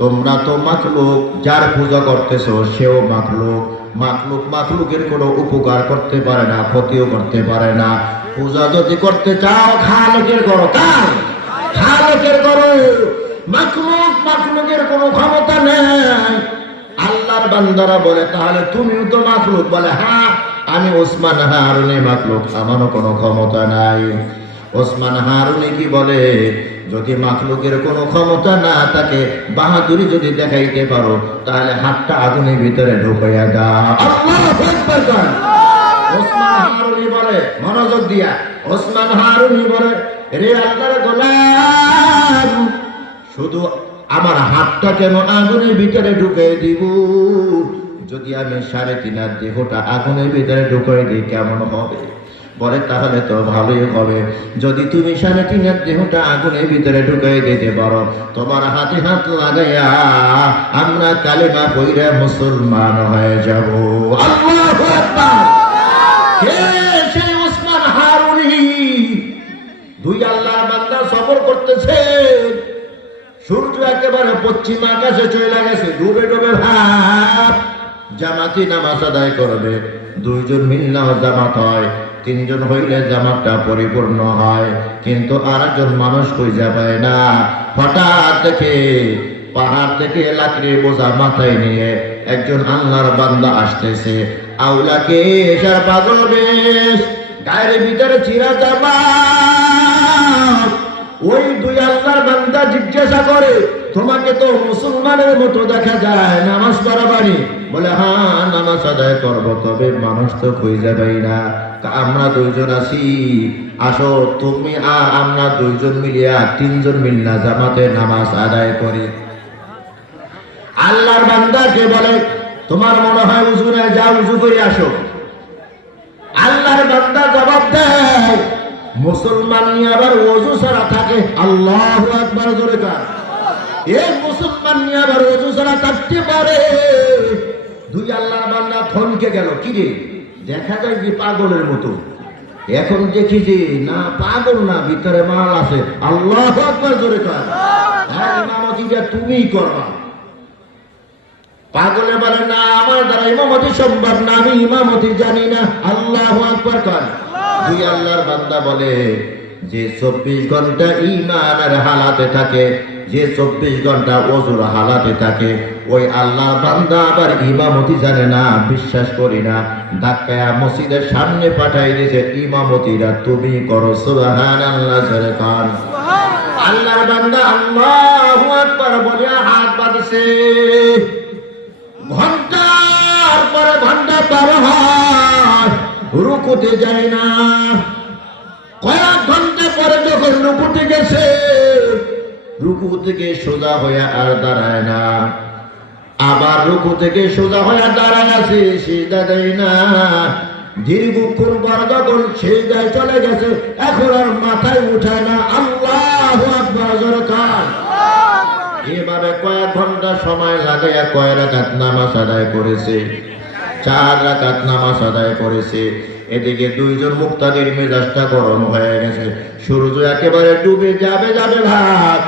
তোমরা তো মাখলুক, যার পূজা করতেছো সেও মাখলুক। মাখলুকের কোনো উপকার করতে পারে না, ক্ষতিও করতে পারে না। পূজা যদি করতে চাও খালেকের করো। কার? খালেকের করো। মাখলুকের কোনো ক্ষমতা নেই। আল্লাহর বান্দারা বলে, তাহলে তুমিও তো মাখলুক? বলে, হ্যাঁ আমি ওসমান হারুনি মাখলুক, আমারও কোনো ক্ষমতা নাই। ওসমান হারুনি কি বলে, যদি মাখলুকের কোনো ক্ষমতা না থাকে, বাহাদুরি যদি দেখাইতে পারো, তাহলে হাতটা আগুনের ভিতরে ঢুকাইয়া দাও। আল্লাহু আকবার। ওসমান হারুনি বলে, মনোযোগ দিয়া, ওসমান হারুনি বলে, রে আল্লাহর গোলাম, শুধু আমার হাতটা কেন আগুনের ভিতরে ঢুকাই দিব? যদি আমি 3.5 দেহটা আগুনের ভিতরে ঢুকাই দিই কেমন হবে? বলে, তাহলে তো ভালোই হবে। যদি তুমি 3.5 দেহটা আগুনের ভিতরে ঢুকাই দিতে পারো, তোমার হাতে হাত লাগাইয়া আমরা কালেমা পড়ে মুসলমান হয়ে যাব। আল্লাহু আকবার। কে সেই ওসমান হারুনি? 2 আল্লাহর বান্দা সফর করতেছে, সূর্য একেবারে পশ্চিম আকাশে চলে গেছে, ডুবে ডুবে ভাব। জামাতি নামাজ আদায় করবে, 2 জন মিললেও জামাত হয়, 3 জন হইলে জামাতটা পরিপূর্ণ হয়। কিন্তু আরেকজন মানুষ খুঁজে পায় না। হঠাৎ দেখে পাহাড় থেকে লাকড়ি বোঝা মাথায় নিয়ে একজন আল্লাহর বান্দা আসতেছে। আউলাকে এসার পাগল বেশ, গায়ের ভিতরে চিরা জামা। ওই 2 আল্লাহর বান্দা জিজ্ঞাসা করে, তোমাকে তো মুসলমানের মতো দেখা যায়, নামাজ পড়া বাড়ি? বলে, হ্যাঁ নামাজ আদায় করবো, তবে মানুষ তো খুঁজে পাই না। আমরা 2 জন আছি, আসো তুমি আর আমরা 2 জন মিলিয়া 3 জন মিলনা জামাতে নামাজ আদায় করি। আল্লাহর বান্দাকে বলে, তোমার মনে হয় উজু নাই, যাও উজু করে আসো। আল্লাহর বান্দা জবাব দেয়, মুসলমান নিয়ে আবার ওযু ছাড়া থাকে? আল্লাহু আকবার জোরে কার। এই মুসলমান নিয়ে আবার ওযু ছাড়া থাকতে পারে? 2 আল্লাহর বান্দা থমকে গেল। কি রে, দেখা যায় যে পাগলের মতো। এখন দেখি যে না, পাগল না, ভিতরে মাল আছে। আল্লাহু আকবার জোরে কার। হ্যাঁ, ইমামতিটা তুমিই করবা। পাগলে বলে, না আমার দ্বারা ইমামতি সম্ভব না, আমি ইমামতি জানি না। আল্লাহু আকবার কার। 2 আল্লাহর বান্দা বলে, যে 24 ঘন্টা ঈমানের হালাতে থাকে, যে 24 ঘন্টা ওযুর হালাতে থাকে, ওই আল্লাহর বান্দা আবার ইমামতি জানে না, বিশ্বাস করি না। ধাক্কায়া মসজিদের সামনে পাঠাই দিয়েছে, ইমামতিরা তুমি করো। সুবহানাল্লাহ জোরে কান। আল্লাহর বান্দা আল্লাহু আকবার বলে হাত বাঁধছে। ঘন্টা রুকুতে যায় না। কয়েক ঘন্টা পরে যখন রুকুতে গেছে, রুকু থেকে সোজা হয়ে আর দাঁড়ায় না, আবার রুকু থেকে সোজা হয়ে দাঁড়ায় আছে, সিজদা দেয় না। দীর্ঘক্ষণ পর যখন সিজদায় চলে গেছে, এখন আর মাথায় উঠায় না। আল্লাহু আকবার জোরে কান। এভাবে কয়েক ঘন্টা সময় লাগাইয়া কয় রাকাত নামাজ আদায় করেছে, 4 রাকাত নামাজ আদায় করেছে। এদিকে দুইজন মুক্তাদির মেজাজটা গরম হয়ে গেছে, সূর্য একেবারে ডুবে যাবে যাবে ভাব।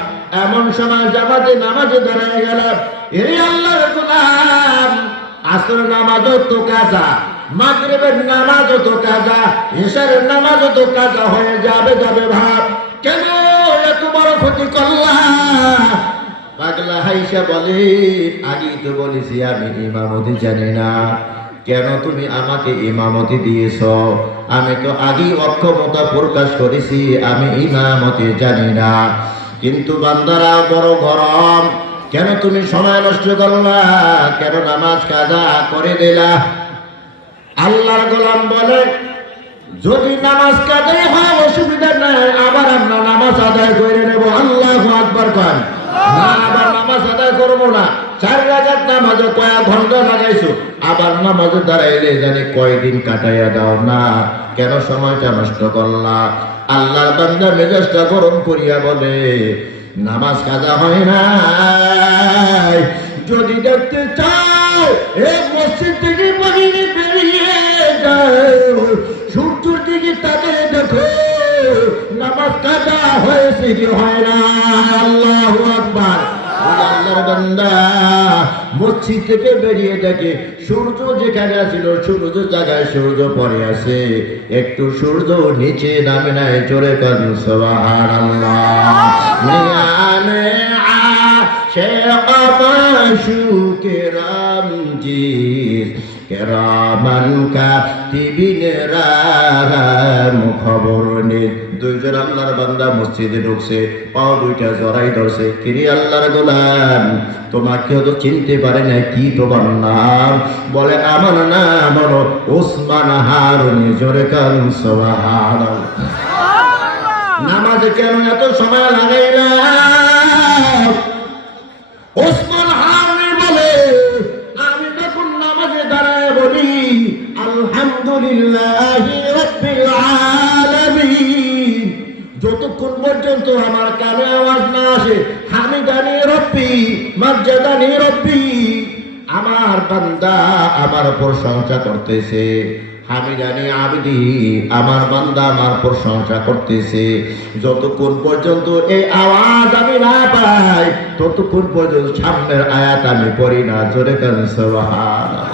এমন সময় জামাতে নামাজে দাঁড়ায় গেল। এই আল্লাহর গোলাম, আসর নামাজও তো কাজা, মাগরিবের নামাজও তো কাজা, ইশারের নামাজও তো কাজা হয়ে যাবে যাবে ভাব, কেন এত বড় ক্ষতি করলা? পাগলা হাইসা বলে, আগেই তো বলেছি আমি ইমামতি জানি না, কেন তুমি আমাকে ইমামতি দিয়েছ? আমি তো আগেই অক্ষমতা প্রকাশ করেছি, আমি ইমামতি জানি না। কিন্তু বান্দারা বড় গরম, কেন তুমি সময় নষ্ট করলা? কেন নামাজ কাজা করে দিলা? আল্লাহর গোলাম বলে, যদি নামাজ কাজাই হয় অসুবিধা নাই, আবার আমরা নামাজ আদায় করে নেব। আল্লাহু আকবার কন। না, আবার নামাজ আদায় করবো না। 4 রাকাত নামাজে কয়েক ঘন্টা লাগাইছো, আবার নামাজে দাঁড়াইলে জানি কয়দিন কাটাইয়া দাও না, কেন সময়টা নষ্ট করলা? আল্লাহর বান্দা মেজাজটা গরম করিয়া বলে, নামাজ কাজা হয় না। যদি দেখতে চাও এই মসজিদ থেকে বাহিরে বেরিয়ে যাও, সূর্যের দিকে তাকে দেখো, নামাজ কাজা হয়েছে কি হয় না। আল্লাহু আকবার। আল্লাহর বান্দা মসজিদ থেকে বেরিয়ে দেখে সূর্য যেখানে ছিল সূর্য জায়গায় সূর্য পড়ে আছে, একটু সূর্য নিচে নামে নাই। জোরে কান সুবহানাল্লাহ। নিয়ানে আশিক মাশুকের আমজিদ কেরামান কাতিবিন রাম খবর নে। দুইজন আল্লাহর বান্দা মসজিদে ঢুকছে, পাও দুইটা জড়াই ধরছে। কিরে আল্লাহর গোলাম, তোমাকে তো চিনতে পারে না, কি তোমার নাম? বলে, আমার নাম হলো ওসমান হারুনি। জোরে কান সুবহানাল্লাহ। নামাজে কেন এত সময় লাগাইলা? ওসমান হারুনি বলে, আমি যখন নামাজে দাঁড়ায় বলি আলহামদুলিল্লাহি রাব্বিল আলামিন, যতক্ষণ পর্যন্ত আমার কানে আওয়াজ না আসে হামিদানি রব্বি মাজ্জাদানি রব্বি, আমার বান্দা আমার প্রশংসা করতেছে। হামিদানি আবদি, আমার বান্দা আমার প্রশংসা করতেছে। যতক্ষণ পর্যন্ত এই আওয়াজ আমি না পাই, ততক্ষণ পর্যন্ত সামনের আয়াত আমি পড়ি না। জোরে কান সুবহানাল্লাহ।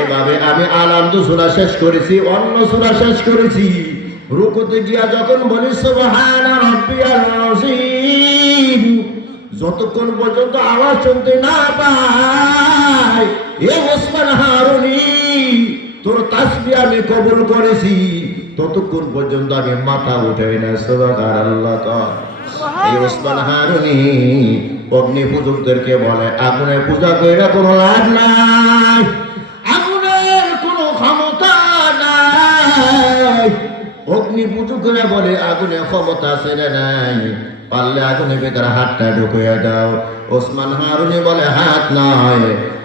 এভাবে আমি আলামদু সূরা শেষ করেছি, অন্য সূরা শেষ করেছি। রুকুতে গিয়া যখন বলি সুবহানা রাব্বিয়াল আযীম, যতক্ষণ পর্যন্ত আওয়াজ শুনতে না পাই, এ ওসমান হারুনি তোর তাসবিহ আমি কবুল করেছি, ততক্ষণ পর্যন্ত আমি মাথা উঠাই না। সুবহানাল্লাহ। এই ওসমান হারুনি অগ্নি পূজকদেরকে বলে, আগুনে পূজা কইরা কোনো লাভ নাই, আগুনের কোনো ক্ষমতা নাই। অগ্নি পূজকরা বলে, আগুনে ক্ষমতা আছে না নাই? পারলে আগুনের ভেতরে হাতটা ঢুকিয়ে দাও। ওসমান হারুনি বলে, হাত নয়,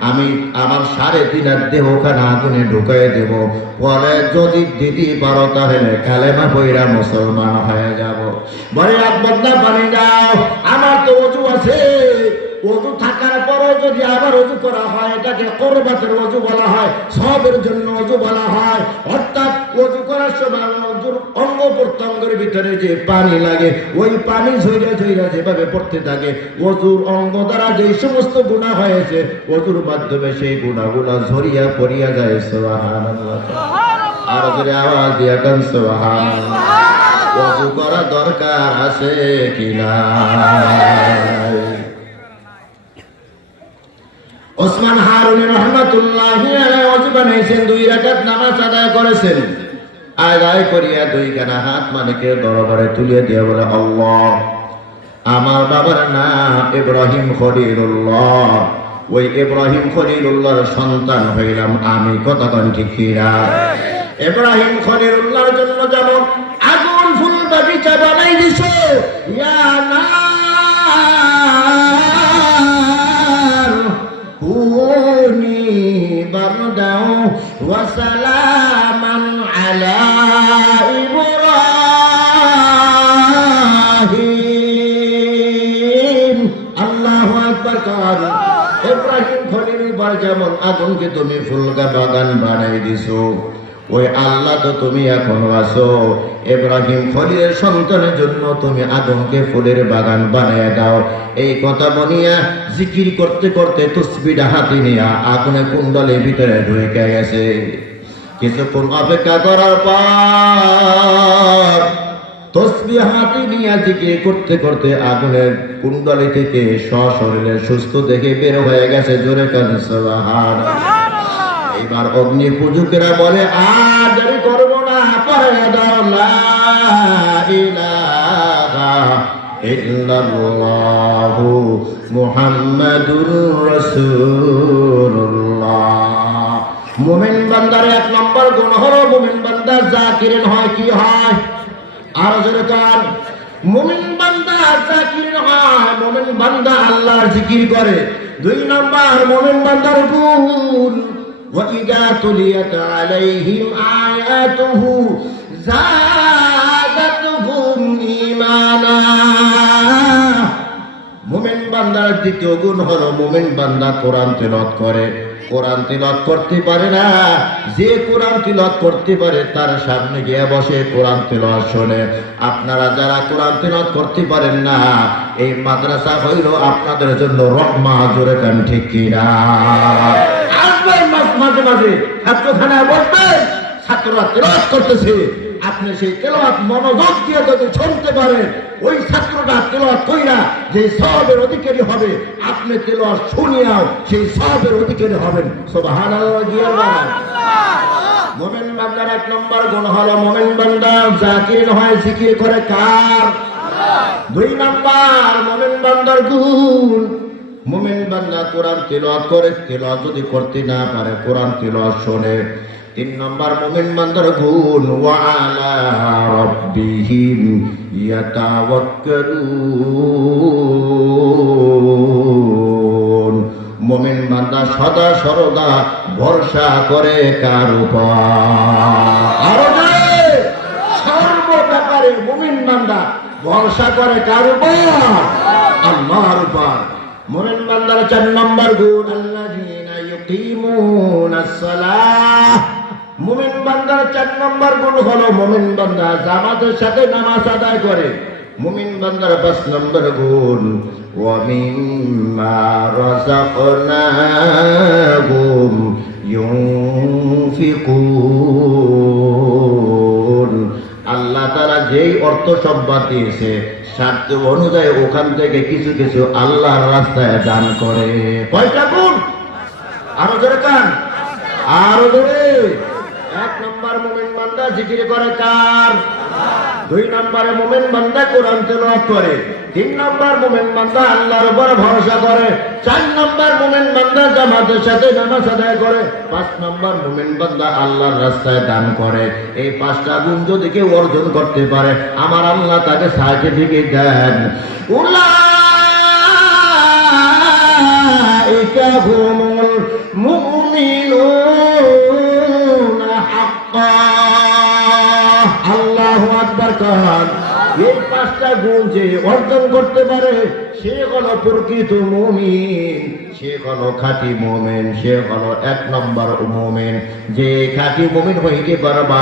আমি আমার 3.5 দেহখানা আগুনে ঢুকিয়ে দেব, পরে যদি দিদি পারো তাহলে কালেমা পইরা মুসলমান হয়ে যাব। বলে, এক বদনা পানি দাও, আমার তো ওযু আছে। ওযু থাকার পরও যদি আবার ওযু করা হয়, এটাকে কুরবাতের ওযু বলা হয়, সবের জন্য ওযু বলা হয়। অর্থাৎ ওযু করার সময় ওযুর অঙ্গ প্রত্যঙ্গের ভিতরে যে পানি লাগে, ওই পানি ঝইরা ঝইরা যেভাবে পড়তে থাকে, ওযুর অঙ্গ দ্বারা যে সমস্ত গুনাহ হয়েছে, ওযুর মাধ্যমে সেই গুনাহগুলো ঝরিয়া পড়িয়া যায়। সুবহানাল্লাহ। আর যদি আওয়াজ দিয়া কান সুবহানাল্লাহ। ওযু করা দরকার আছে কিনা? ওসমান হারুনি রাহমাতুল্লাহি আলাইহি ওযু বানাইছেন, 2 রাকাত নামাজ আদায় করেছেন। আদায় করিয়া 2 খানা হাত মালিকের দরবারে তুলে দিয়ে বলে, আল্লাহ, আমার বাবার নাম ইব্রাহিম খলিলুল্লাহ, ওই ইব্রাহিম খলিলুল্লাহর সন্তান হইলাম আমি। কথা কোন ঠিক কিনা? ইব্রাহিম খলিলুল্লাহর জন্য যেমন আগুন ফুল বাগিচা বানাই দিছে, ইয়া নার কুনি বারদাও ওয়া সালামান আলা ইব্রাহিম। আল্লাহু আকবার। কার ইব্রাহিম খলিলুল্লাহ যেমন আগুনকে তুমি ফুলগা বাগান বানাই দিছো, ওই আল্লাহ তো তুমি এখনো আছো। ইব্রাহিম খলিলের সন্তানের জন্য তুমি আগুনকে ফুলের বাগান বানায় দাও। এই কথা বলিয়া জিকির করতে করতে তসবিহটা হাতে নিয়ে আগুনে কুণ্ডলের ভিতরে ঢুকে গেছে। কিছুক্ষণ অপেক্ষা করার পর তসবিহ হাতে নিয়ে জিকির করতে করতে আগুনের কুণ্ডলী থেকে সশরীরে সুস্থ দেখে বের হয়ে গেছে। জোরে কান সুবহানাল্লাহ। এবার অগ্নি পূজকেরা বলে আর দেরি করব না, পড়ে দাও লা ইলাহা ইল্লাল্লাহু মুহাম্মাদুর রাসূলুল্লাহ। মুমিন বান্দার এক নম্বর গুণ হলো মুমিন বান্দা জাকিরিন হয়। কি হয়? আর জোরে কান। মুমিন বান্দা জাকিরিন হয়, মুমিন বান্দা আল্লাহর জিকির করে। দুই নম্বর মুমিন বান্দার গুণ وَإِذَا تُلِيَتْ عَلَيْهِمْ آيَاتُهُ زَادَتْهُمْ إِيمَانًا। মুমিন বান্দার দ্বিতীয় গুণ হলো মুমিন বান্দা কোরআন তেলাওয়াত করে। কোরআন তেলাওয়াত করতে পারে না, যে কোরআন তেলাওয়াত করতে পারে তার সামনে গিয়ে বসে কোরআন তেলাওয়াত শোনে। আপনারা যারা কোরআন তেলাওয়াত করতে পারেন না, এই মাদ্রাসা হইল আপনাদের জন্য রহমা। জোরে কান ঠিক কিনা? মাঝে মাঝে ছাত্রখানায় বসবেন, ছাত্ররা তেলাওয়াত করতেছে, আপনি সেই তেলাওয়াত মনোযোগ দিয়ে যদি শুনতে পারেন, ওই ছাত্রটা তেলাওয়াত কইরা যে সওয়াবের অধিকারী হবে, আপনি তেলাওয়াত শুনিয়াও সেই সওয়াবের অধিকারী হবেন। সুবহানাল্লাহ। মুমিন বান্দার এক নম্বর গুণ হলো মুমিন বান্দা জাকির হয়, জিকির করে। কার? দুই নম্বর মুমিন বান্দার গুণ মুমিন বান্দা কোরআন তেলাওয়াত করে। তেলাওয়াত যদি করতে না পারে কোরআন তেলাওয়াত শোনে। তিন নম্বর মুমিন বান্দার গুণ ওয়া আলা রাব্বিহিম ইয়াতাওয়াক্কালুন। মুমিন বান্দা সদা সর্বদা ভরসা করে কার উপর? আরো সর্ব ব্যাপারে মুমিন বান্দা ভরসা করে কার উপর? আল্লাহর উপর। মুমিন বান্দার চার নম্বর গুণ আল্লাযীনা ইউকিমুনাস সালাহ। মুমিন বান্দার চার নম্বর গুণ হলো মুমিন বান্দা জামাতের সাথে নামাজ আদায় করে। মুমিন বান্দার পাঁচ নম্বর গুণ ওয়া মিম্মা রাযাকনাহুম ইউনফিকুন। আল্লাহ তাআলা যেই অর্থ সম্পদ দিয়েছে স্বার্থ অনুযায়ী ওখান থেকে কিছু কিছু আল্লাহর রাস্তায় দান করে। কয়টা গুণ? আরো জোরে কান, আরো জোরে। এক নম্বর মুমিন বান্দা জিকির করে। কার? দুই নম্বরে মুমিন বান্দা কোরআন তেলাওয়াত করে। তিন নম্বর মুমিন বান্দা আল্লাহর উপর ভরসা করে। চার নম্বর মুমিন বান্দা জামাতের সাথে নামাজ আদায় করে। পাঁচ নম্বর মুমিন বান্দা আল্লাহর রাস্তায় দান করে। এই পাঁচটা গুণ যদি কেউ অর্জন করতে পারে, আমার আল্লাহ তাকে সার্টিফিকেট দেন। উলাইকা হুমুল মুমিনুনা হাক্কান। আল্লাহু আকবার। কান। এই পাঁচটা গুণ যে অর্জন করতে পারে সে হলো প্রকৃত মুমিন, সে হলো খাঁটি মুমিন, সে হলো এক নম্বর মুমিন। যে খাঁটি মুমিন হইতে পারবা,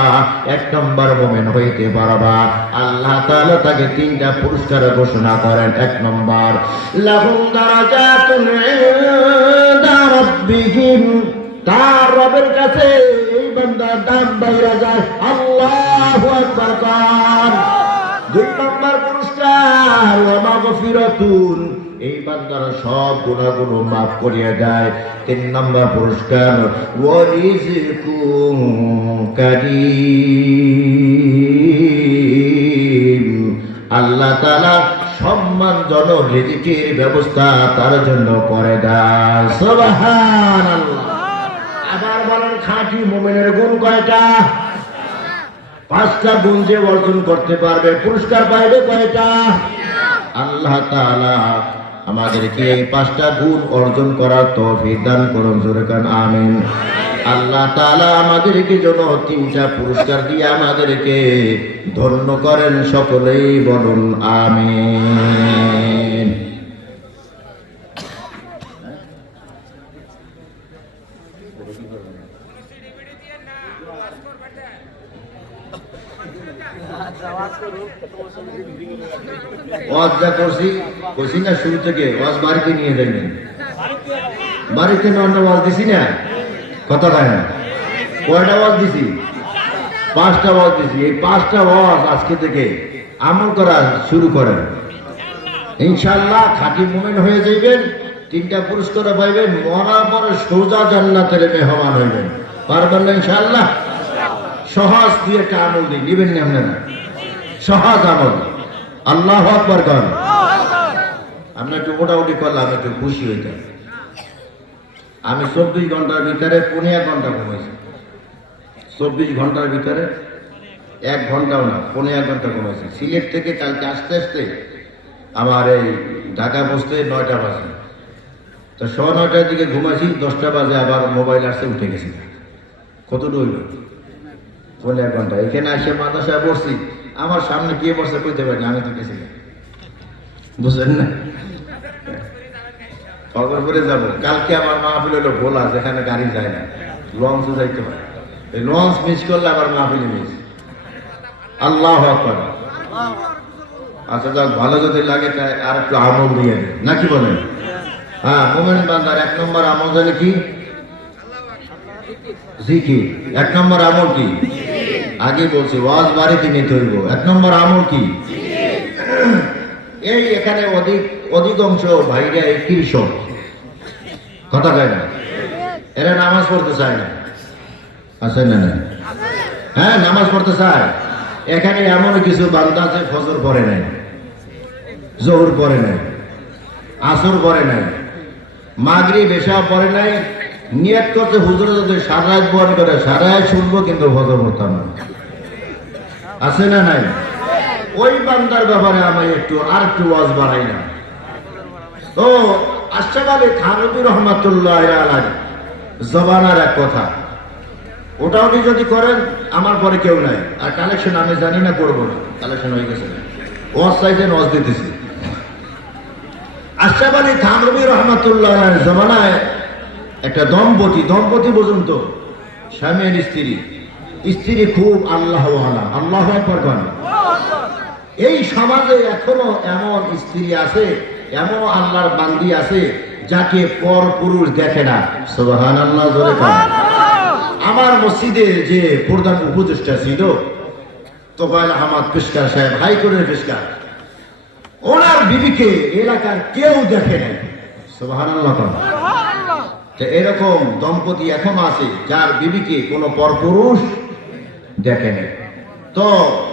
এক নম্বর মুমিন হইতে পারবা, আল্লাহ তাআলা তাকে তিনটা পুরস্কার ঘোষণা করেন। এক নম্বর লাহুম দারাজাতুন ইনদা রাব্বিহিম। তার রবের কাছে এই বান্দার দাম বাইরা যায়। আল্লাহু আকবার। কান। দুই নম্বর পুরস্কার ওয়া মাগফিরাতুন। এই বান্দার সব গুনাহগুলো মাফ করিয়া দেয়। তিন নম্বর পুরস্কার ওয়া রিজকুন কারীম। আল্লাহ তাআলা সম্মানজনক রিজিকের ব্যবস্থা তার জন্য করে দেয়। সুবহানাল্লাহ। আবার বলেন খাঁটি মুমিনের গুণ কয়টা? 5টা গুণ যে অর্জন করতে পারবে পুরস্কার পাইবে কয়টা? আল্লাহ তাআলা আমাদেরকে এই 5টা গুণ অর্জন করার তৌফিক দান করুন, জোরে কান আমিন। আল্লাহ তাআলা আমাদেরকে যেন 3টা পুরস্কার দিয়ে আমাদেরকে ধন্য করেন, সকলেই বলুন আমিন। ওয়াজ যা করছি না শুরু থেকে, ওয়াজ বাড়িতে নিয়ে যাবেন। বাড়িতে অন্য ওয়াজ দিছি না, কথা কয় না। কয়টা ওয়াজ দিছি? 5টা ওয়াজ দিছি। এই 5টা ওয়াজ আজকে থেকে আমল করা শুরু করেন, ইনশাআল্লাহ খাঁটি মুমিন হয়ে যাইবেন। 3টা পুরস্কার পাইবেন, মরার পরে সোজা জান্নাতের মেহমান হইবেন। পারবেন না ইনশাআল্লাহ? সহজ দিয়ে একটা আমল দিই, নিবেন না আপনারা? সহজ আমল। আল্লাহু আকবার করেন। আমরা একটু মোটামুটি করলাম, একটু খুশি হইতাম। আমি 24 ঘন্টার ভিতরে 1.5 ঘন্টা ঘুমাইছি। 24 ঘন্টার ভিতরে 1 ঘন্টাও না, 1.5 ঘন্টা ঘুমাইছি। সিলেট থেকে কালকে আসতে আসতে আমার এই ঢাকা পৌঁছতে 9টা বাজে। তো 9:30টার দিকে ঘুমাইছি, 10টা বাজে আবার মোবাইল আসছে, উঠে গেছি। কতটুকু হইল? 1.5 ঘন্টা। এখানে এসে মাদ্রাসায় পড়ছি, আমার সামনে কে বসে কইতে পারি না, আমি তো গেছি, বুঝলেন না? খবরপুরে যাব। কালকে আমার মাহফিল হলো ভোলা, যেখানে গাড়ি যায় না, লঞ্চও যাইতে হয়। এই লঞ্চ মিস করলে আবার মাহফিল মিস। আল্লাহু আকবার। আচ্ছা যাক, ভালো যদি লাগে তাই আর একটু আমল দিয়ে দিই, নাকি বলেন? হ্যাঁ, মুমিন বান্দার 1 নম্বর আমল জানে কি? জিকির। 1 নম্বর আমল কি? আগে বলছি, ওয়াজ বাড়িতে নিতে হইব। 1 নম্বর আমল কি? এই এখানে অধিকাংশ ভাইরা এই কৃষক, কথা কয় না, এরা নামাজ পড়তে চায় না, আছে না? হ্যাঁ, নামাজ পড়তে চায়। এখানে এমন কিছু বান্দা আছে ফজর পড়ে নাই, জোহর পড়ে নাই, আসর পড়ে নাই, মাগরিব এশা পড়ে নাই, নিয়ত করছে হুজুর যদি সারা রাত বয়ান করে সারা রাত শুনবো, কিন্তু ফজর পড়তাম না, আছে না নাই? ওই বান্দার ব্যাপারে আমি আর একটু ওয়াজ বাড়াই না। তো আশরাফ আলী থানভী রহমাতুল্লাহ আলাইহি জবানার এক কথা, ওটাও যদি করেন আমার পরে কেউ নাই। আর কালেকশন আমি জানি না, করবো না, কালেকশন হয়ে গেছে। ওয়াজ চাইছেন, ওয়াজ দিতেছি। আশরাফ আলী থানভী রহমাতুল্লাহ আলাইহি জবানায় একটা দম্পতি পর্যন্ত, স্বামী আর স্ত্রী খুব আল্লাহওয়ালা, আল্লাহু আকবার করেন। এই সমাজে এখনো এমন স্ত্রী আছে, এমন আল্লাহর বান্দি আছে যাকে পর পুরুষ দেখে না। সুবহানাল্লাহ, জোরে বলেন। আমার মসজিদে যে প্রধান উপদেষ্টা ছিল তোফায়েল আহমদ পেশকার সাহেব, হাইকোর্টের পেশকার, ওনার বিবিকে এলাকার কেউ দেখে নাই। সুবহানাল্লাহ। এরকম দম্পতি এখন আছে যার বিবিকে কোনো পরপুরুষ দেখে নাই। তো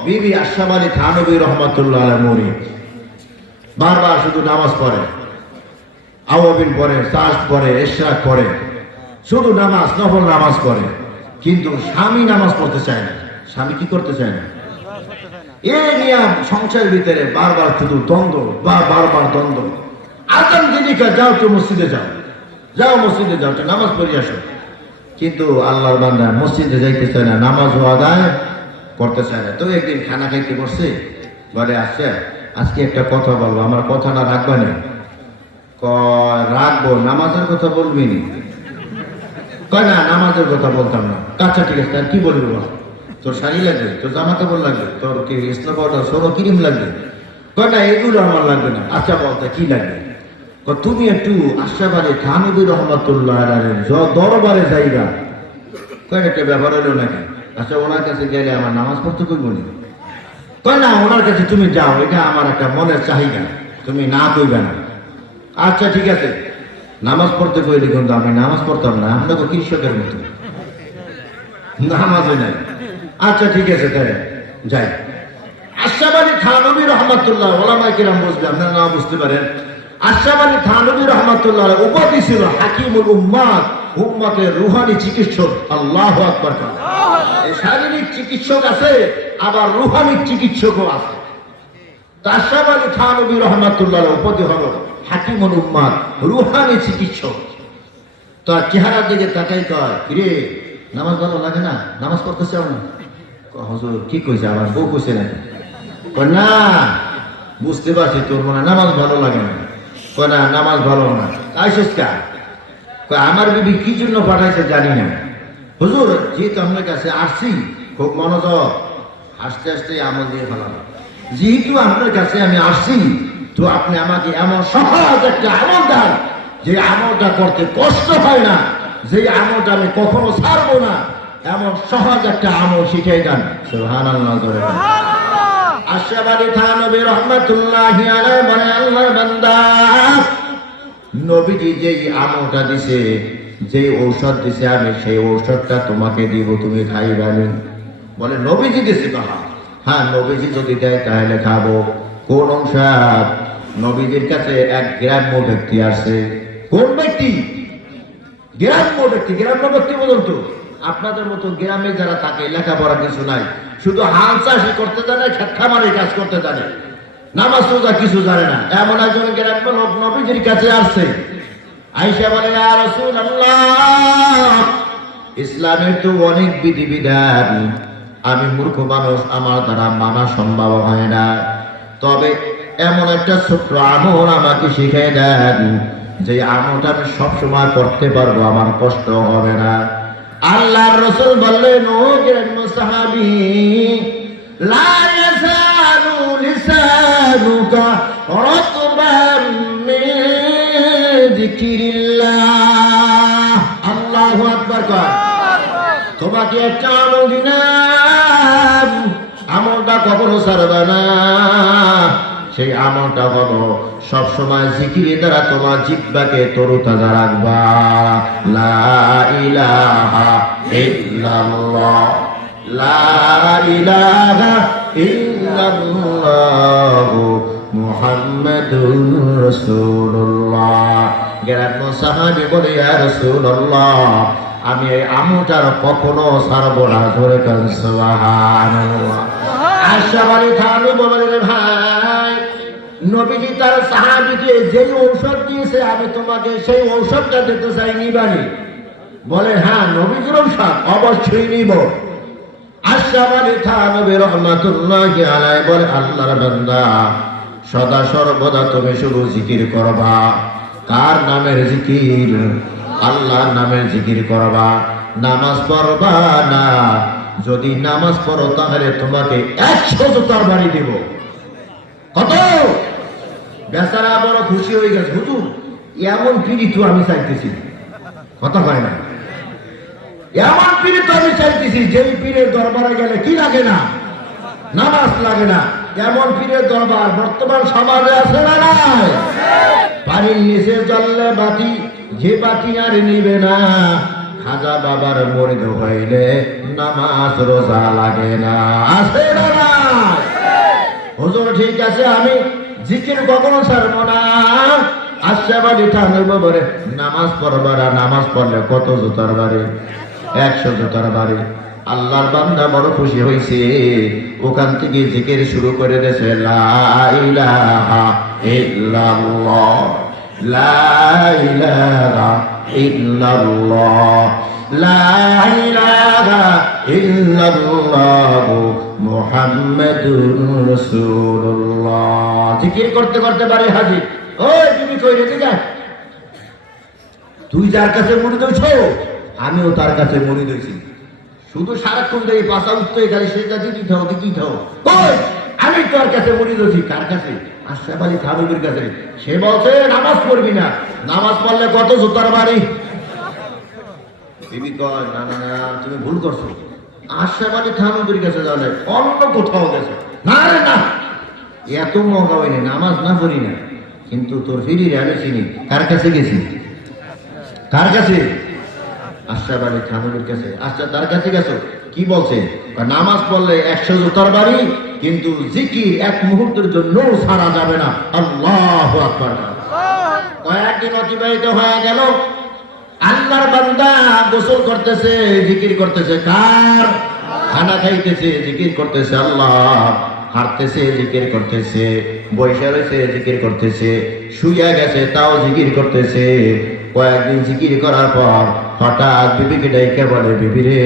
বিবি আশরাফ আলী থানভী রহমাতুল্লাহ আলাইহি মুরিদ, বারবার শুধু নামাজ পড়ে, আওয়াবিন পড়ে, সাজ পড়ে, ইশরাক পড়ে, শুধু নামাজ, নফল নামাজ পড়ে, কিন্তু স্বামী নামাজ পড়তে চায় না। স্বামী কি করতে চায় না? এই নিয়ে সংসারের ভিতরে বারবার শুধু দ্বন্দ্ব, বারবার দ্বন্দ্ব। আজান দিনিকা, যাও তো মসজিদে যাও মসজিদে যাও, তো নামাজ পড়ে আসো। কিন্তু আল্লাহর বান্দা মসজিদে যাইতে চায় না, নামাজও আদায় করতে চায় না। তো একদিন খানা খাইতে বসছে, ঘরে আসছে, আজকে একটা কথা বলবো, আমার কথাটা রাখবা না? রাখবো, নামাজের কথা বলবি নি? কয় না, নামাজের কথা বলতাম না। আচ্ছা ঠিক আছে, কি বলবি বল? তোর শাড়ি লাগবে, তোর জামা কাপড় লাগবে, তোর কি স্নো পাউডার, সরো ক্রিম লাগবে? কয় না, এগুলো আমার লাগবে না। আচ্ছা বলতে কি লাগবে? তুমি একটু আশরাফ আলী থানভী রহমাতুল্লাহ আলাইহি দরবারে যাইবা। কয় একটা ব্যাপার হলো নাকি? আচ্ছা, ওনার কাছে গেলে আমার নামাজ পড়তে কইব না? কয় না, ওনার কাছে তুমি যাও, এটা আমার একটা মনের চাহিদা, তুমি না কইবে না। আচ্ছা ঠিক আছে, নামাজ পড়তে কইলে কিন্তু আমি নামাজ পড়তাম না, আমরা তো কৃষকের মতো, নামাজও নাই। আচ্ছা ঠিক আছে, তাই যাই। আশরাফ আলী থানভী রহমাতুল্লাহ, ওলামায়ে কিরাম বুঝবে, আপনারা না বুঝতে পারেন। আশরাফ আলী থানভী রহমাতুল্লাহ উপাধি ছিল হাকিমুল উম্মাত, উম্মতের রুহানি চিকিৎসক। আল্লাহু আকবার। এই শারীরিক চিকিৎসক আছে, আবার রুহানি চিকিৎসকও আছে। আশরাফ আলী থানভী রহমাতুল্লাহ উপদি হল হাকিমুল উম্মাত, রুহানি চিকিৎসক। তার চেহারার দিকে তাকাই কয়, কিরে নামাজ ভালো লাগে না, নামাজ পড়তেছে না? হুজুর কি কইছে, আমার বউ কইছে না? কয় না, বুঝতে পারছি তোর মনে নামাজ ভালো লাগে না। কয় না, নামাজ ভালো না। আইসিস কা? কয় আমার বিবি কি জন্য পাঠাইছে জানি না। হুজুর যেহেতু আপনার কাছে আসছি, খুব মনোযোগ, আস্তে আস্তে আমল দিয়ে ফেলাম। যেহেতু আপনার কাছে আমি আসছি, তো আপনি আমাকে এমন সহজ একটা আমল দেন, যে আমলটা করতে কষ্ট হয় না, যে আমলটা আমি কখনো ছাড়বো না, এমন সহজ একটা আমল শিখাই দেন। সুবহানাল্লাহ করে আশরাফ আলী থানভী রাহমাতুল্লাহি আলাইহি বলে, আল্লাহর বান্দা, নবীজি যেই আমলটা দিছে, যে ঔষধ দিছে, আমি সেই ঔষধটা তোমাকে দিব, তুমি খাইবানি। বলে নবীজি দিছে? কথা হ্যাঁ, নবীজি যদি দেয় তাহলে খাবো। কোন ঔষধ? নবীজির কাছে এক গ্রাম্য ব্যক্তি আসে। কোন ব্যক্তি? গ্রাম্য ব্যক্তি। গ্রাম্য ব্যক্তি বলুন তো, আপনাদের মতো গ্রামে যারা থাকে, লেখাপড়া কিছু নাই, শুধু হাল চাষি করতে জানে, খামারের কাজ করতে জানে, নামাজ রোজা কিছু জানে না, এমন একজন গ্রাম্য লোক নবীজির কাছে আসছে। আয়েশা বলে, ইয়া রাসূলুল্লাহ, ইসলামের তো অনেক বিধিবিধান, আমি মূর্খ মানুষ, আমার দ্বারা মানা সম্ভব হয় না, তবে এমন একটা ছোট্ট আমল আমাকে শিখিয়ে দেন, যে আমলটা আমি সবসময় করতে পারবো, আমার কষ্ট হবে না। আল্লাহর রাসূল বললেন, ও গ্রাম্য সাহাবী, লা ইয়াসালু লিসানুকা রাতবান মিন যিকরিল্লাহ। আল্লাহু আকবার কর। তোমাকে একটা আমল দিলাম, আমলটা কখনো ছাড়বে না। সেই আমলটা হলো সবসময় জিকিরের দ্বারা তোমার জিহ্বাকে তরুতাজা রাখবা। লা ইলাহা ইল্লাল্লাহ, লা ইলাহা ইল্লাল্লাহ মুহাম্মাদুর রাসূলুল্লাহ। গ্রাম্য সাহাবী বলে, ইয়া রাসূলুল্লাহ, আমি এই আমলটার কখনো ছাড়বো না। ধরে কান সুবহানাল্লাহ। আশরাফ আলী থানভী বলে, ভাই, নবীজি তার সাহাবীকে যেই ঔষধ দিয়েছে, আমি তোমাকে সেই ঔষধটা দিতে চাই, নিবানি? বলে, হ্যাঁ, নবীজির ঔষধ অবশ্যই নিব। আশরাফ আলী থানভী রাহমাতুল্লাহি আলাইহি বলে, আল্লাহর বান্দা, সদা সর্বদা তুমি শুধু জিকির করবা। কার নামের জিকির? আল্লাহর নামের জিকির করবা। নামাজ পড়বা না। যদি নামাজ পড়ো তাহলে তোমাকে 100 জুতার বাড়ি দেব। কত? বেচারা বড় খুশি হয়ে গেছে, হুজুর এমন পিড়ি তো আমি চাইতেছি। কথা হয় না? এমন পিড়ি তো আমি চাইতেছি, যেই পীরের দরবারে গেলে কি লাগে না? নামাজ লাগে না। এমন পীরের দরবার বর্তমান সমাজে আছে না নাই? পানির নিচে জ্বললে বাতি, যে বাতি আর নিবে না। খাজা বাবার মুরিদ হইলে নামাজ রোজা লাগে না। আছে না নাই? হুজুর ঠিক আছে, আমি জিকির কখনো ছাড়বো না। আশরাফ আলী থানভী বলে, নামাজ পড়বারা, নামাজ পড়লে কত জুতার বাড়ি? 100 জুতার বাড়ি। আল্লাহর বান্দা বড় খুশি হয়েছে, ওখান থেকে জিকির শুরু করে দিয়েছে, লা ইলাহা ইল্লাল্লাহ, লা ইলাহা ইল্লাল্লাহ, লা ইলাহা ইল্লাল্লাহ মুহাম্মাদুর রাসূলুল্লাহ। জিকির করতে করতে বাড়ি হাজির। ওই তুমি কই রেখে যা? তুই যার কাছে মুরিদ হইছ, আমিও তার কাছে মুরিদ হইছি। শুধু সারাক্ষণ এই পাশা উঠতে খালি সেটা দিতে থাও, দিতেই থাও। কই আমি তোর কাছে মুরিদ হইছি। কার কাছে? আশরাফ আলী থানভীর কাছে। সে বলছে নামাজ পড়বি না। নামাজ পড়লে কত জুতার বাড়ি? বিবি কয়, না না না, তুমি ভুল করছো। আশরাফ আলী থানভীর কাছে যাও না, অন্য কোথাও গেছে। না রে না, এত মহা হয়নি, নামাজ না পড়ি না, কিন্তু তোর ফিরিয়ে আমি চিনি। কার কাছে গেছি? কার কাছে? আশরাফ আলী থানভীর কাছে। আচ্ছা, তার কাছে গেছো, কি বলছে? নামাজ পড়লে 100 জুতার বাড়ি, কিন্তু জিকির এক মুহূর্তের জন্য ছাড়া যাবে না। আল্লাহু আকবার। কয়েকদিন অতিবাহিত হয়ে গেল, আল্লাহর বান্দা গোসল করতেছে, জিকির করতেছে। কার? খানা খাইতেছে জিকির করতেছে আল্লাহ, হাঁটতেছে জিকির করতেছে, বসে রয়েছে জিকির করতেছে, শুয়ে গেছে তাও জিকির করতেছে। কয়েকদিন জিকির করার পর হঠাৎ বিবিকে ডেকে বলে, বিবি রে,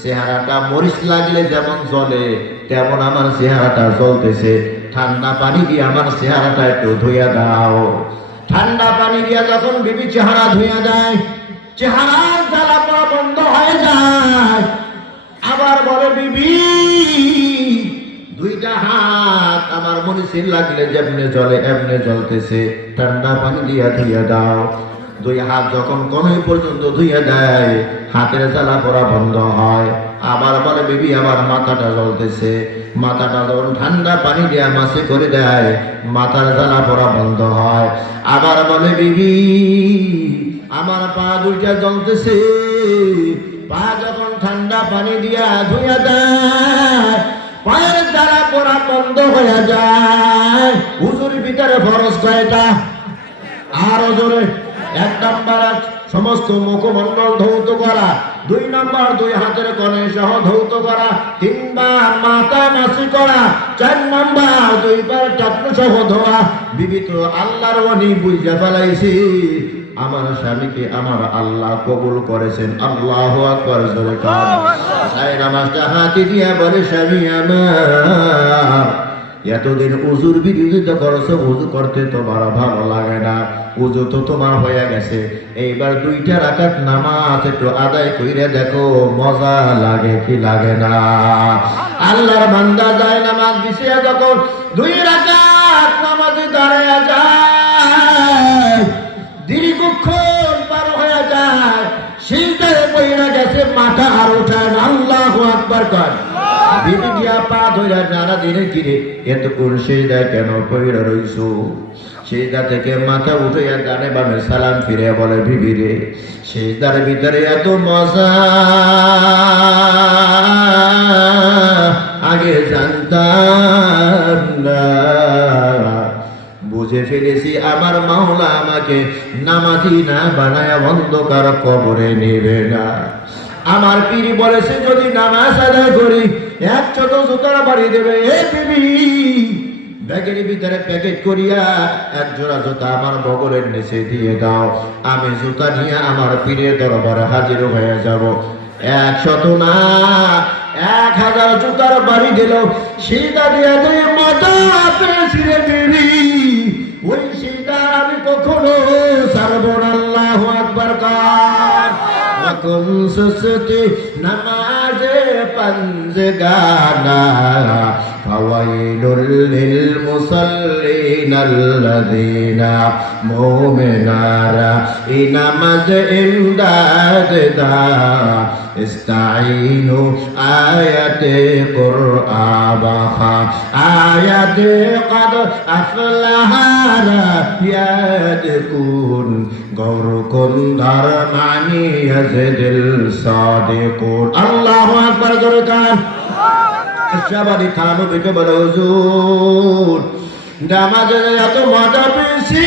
চেহারাটা মরিচ লাগলে যেমন জ্বলে তেমন আমার চেহারাটা জ্বলতেছে, ঠান্ডা পানি দিয়ে আমার চেহারাটা একটু ধুইয়া দাও। ঠান্ডা পানি দিয়া যখন বিবি চেহারা ধুইয়া দেয়, চেহারার জ্বালা পড়া বন্ধ হয়ে যায়। আবার বলে, বিবি দুইটা হাত আমার মরিচের লাগলে যেমনে জ্বলে এমনে জ্বলতেছে, ঠান্ডা পানি দিয়া ধুইয়া দাও। দুই হাত যখন কনুই পর্যন্ত ধুইয়া দেয়, হাতের জ্বালা পড়া বন্ধ হয়। আবার বলে, বিবি আমার মাথাটা জ্বলতেছে, মাথাটা যখন ঠান্ডা পানি দিয়ে মাসে করে দেয়, মাথার জ্বালা পড়া বন্ধ হয়। আবার বলে, বিবি আমার পা দুইটা জ্বলতেছে, পা যখন ঠান্ডা পানি দিয়া ধুইয়া দেয়, পায়ের জ্বালা পড়া বন্ধ হয়ে যায়। হুজুর ভিতরে ফরজ কয়টা? আরো জোরে। 1 নাম্বার সমস্ত মুখমণ্ডল ধৌত করা, 2 নাম্বার 2 হাতের কনে সহ ধৌত করা, 3 বার মাথা মাসি করা, 4 নাম্বার 2 বার টাকনু সহ ধোয়া। বিবি তো আল্লাহর ওয়ানি বুঝা ফেলাইছি, আমার স্বামীকে আমার আল্লাহ কবুল করেছেন। আল্লাহু আকবার জোরে কার। সাই নামাজটা হাতে দিয়া বলে, স্বামী আমার এতদিন উজুর বিরোধিতা করছো, উজু করতে তোমার ভালো লাগে না, উজু তো তোমার হয়ে গেছে, এইবার 2টা রাকাত নামাজ একটু আদায় কইরা দেখো, মজা লাগে কি লাগে না। আল্লাহর বান্দা যায় নামাজ বিছিয়া যখন 2 রাকাত নামাজে দাঁড়ায়া যায়, দীর্ঘক্ষণ পার হয়ে যায়, সিজদায় পড়ে গেছে, মাথা আর উঠায় না। আল্লাহু আকবার কর। বিবি দিয়া পা ধইরা নানা দিনে কিরে এতক্ষণ সিজদায় কেন পড়ে রইছো? সিজদা থেকে মাথা উঠাইয়া ডানে বামে সালাম ফিরে বলে, বিবি রে, সিজদার ভিতরে এত মজা আগে জানতাম না, বুঝে ফেলেছি আমার মাওলা আমাকে নামাজি না বানায়া অন্ধকার কবরে নেবে না। আমার পীর বলেছে যদি নামাজ আদায় করি 100 জুতার বাড়ি দেবে। এ বিবি ব্যাগের ভিতরে প্যাকেট করিয়া 1 জোড়া জুতা আমার বগলের নিচে দিয়ে দাও, আমি জুতা নিয়ে আমার পীরের দরবারে হাজির হয়ে যাব। 100 না 1000 জুতার বাড়ি দিল, সিজদা দিয়া দিয়ে মজা পেয়েছি রে বিবি, ওই সিজদা আমি কখনো ছাড়ব না। আল্লাহু আকবার কার। কম সুসতি নামাজে পাঞ্জগানা, ফাওয়াইলুল লিল মুসাল্লিনাল্লাযিনা মুমিনারা, এই নামাজ ইমদাদ দা, ইস্তাইনু আয়াতে কুরআবা, আয়াতে কদ আফলাহারা ইয়াদকুন, গৌরকুন ধর্মানি ইয়াজিদুল সাদিকুন। আল্লাহু আকবার জোরে কার। আশাবাদী থানো দেখে বলে, হুজুর নামাজে এত মজা পেয়েছি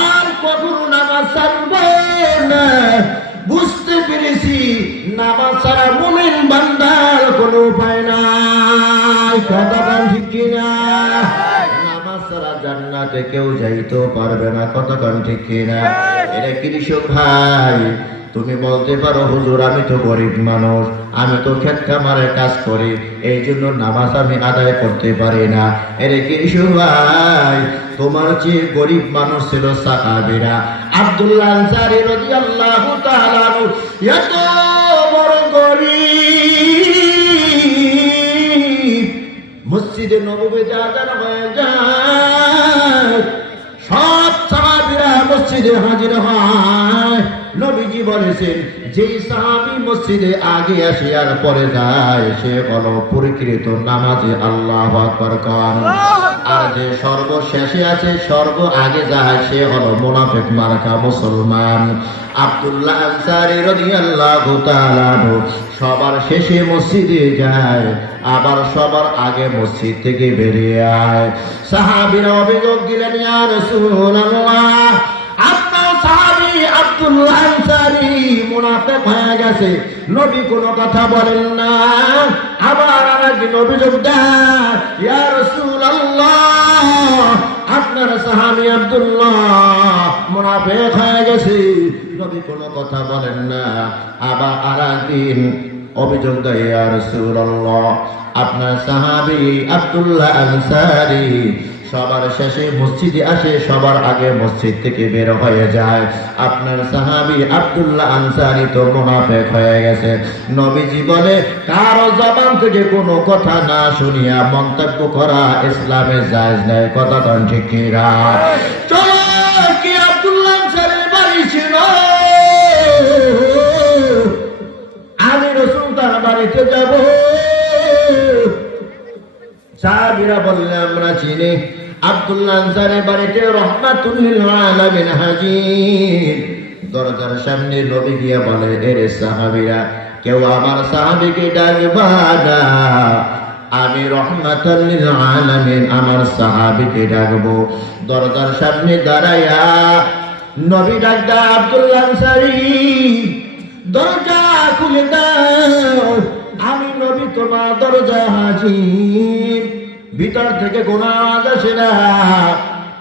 আর কখনো নামাজ ছাড়ব না, বুঝতে পেরেছি নামাজ ছাড়া মুমিন বান্দার কোনো উপায় নাই। কথা ঠিক কিনা? নামাজ ছাড়া জান্নাতে কেউ যাইতেও পারবে না। কথা ঠিক কিনা? এটা কৃষক ভাই, তুমি বলতে পারো হুজুর আমি তো গরিব মানুষ, আমি তো ক্ষেত খামারে কাজ করি, এই জন্য নামাজ আমি আদায় করতে পারি না। এর কৃষক ভাই, তোমার চেয়ে গরিব মানুষ ছিল সাহাবীরা। আব্দুল্লাহ আনসারী রাদিয়াল্লাহু তাআলা আনহু এত বড় গরিব, মসজিদে নববীতে আযান হয়ে যায়, সব সাহাবীরা মসজিদে হাজির হয়। নবীজি বলেছেন, যেই সাহাবী মসজিদে আগে আসে আর পরে যায় সে হলো পরিকৃত নামাজি। আল্লাহু আকবার কান। আর যে সর্বশেষে আছে সর্ব আগে যায় সে হলো মুনাফিক মার্কা মুসলমান। আব্দুল্লাহ আনসারী রাদিয়াল্লাহু তাআলা আনহু সবার শেষে মসজিদে যায়, আবার সবার আগে মসজিদ থেকে বেরিয়ে আয়। সাহাবীরা অভিযোগ দিলেন, ইয়া রাসূলুল্লাহ, আপনার সাহাবী আব্দুল্লাহ আনসারী আনসারী মুনাফিক হয়ে গেছে, নবী কোনো কথা বলেন না। আবার আরেকদিন অভিযোগ দেয়, ইয়া রাসূলুল্লাহ, আপনার সাহাবী আব্দুল্লাহ মুনাফিক হয়ে গেছে, নবী কোনো কথা বলেন না। আবার আরেকদিন অভিযোগ দেয়, ইয়া রাসূলুল্লাহ, আপনার সাহাবী আব্দুল্লাহ আনসারী সবার শেষে মসজিদে আসে, সবার আগে মসজিদ থেকে বের হয়ে যায়। আপনার সাহাবী আব্দুল্লাহ আনসারী তো মুনাফিক হয়ে গেছে। নবীজি বলে, কারো জবান থেকে কোনো কথা না শুনিয়া মন্তব্য করা ইসলামে জায়েজ নাই। কথা কোন ঠিক কি না? চলো, কি আব্দুল্লাহ আনসারীর বাড়ি ছিল, আমি রাসূল তার বাড়িতে যাব। সাহাবীরা বললেন, আমরা চিনি আব্দুল্লাহ আনসারীর বাড়িতে রাহমাতুল লিল আলামিন হাজির। দরজার সামনে নবী গিয়ে বলে, এরে সাহাবীরা, কেউ আমার সাহাবীকে ডাকবা না, আমি রাহমাতুল লিল আলামিন আমার সাহাবীকে ডাকবো। দরজার সামনে দাঁড়ায়া নবী ডাকদা, আব্দুল্লাহ আনসারী দরজা খুলে দাও, আমি নবী তোমার দরজা হাজির। ভিতর থেকে কোনো আওয়াজ আসে না।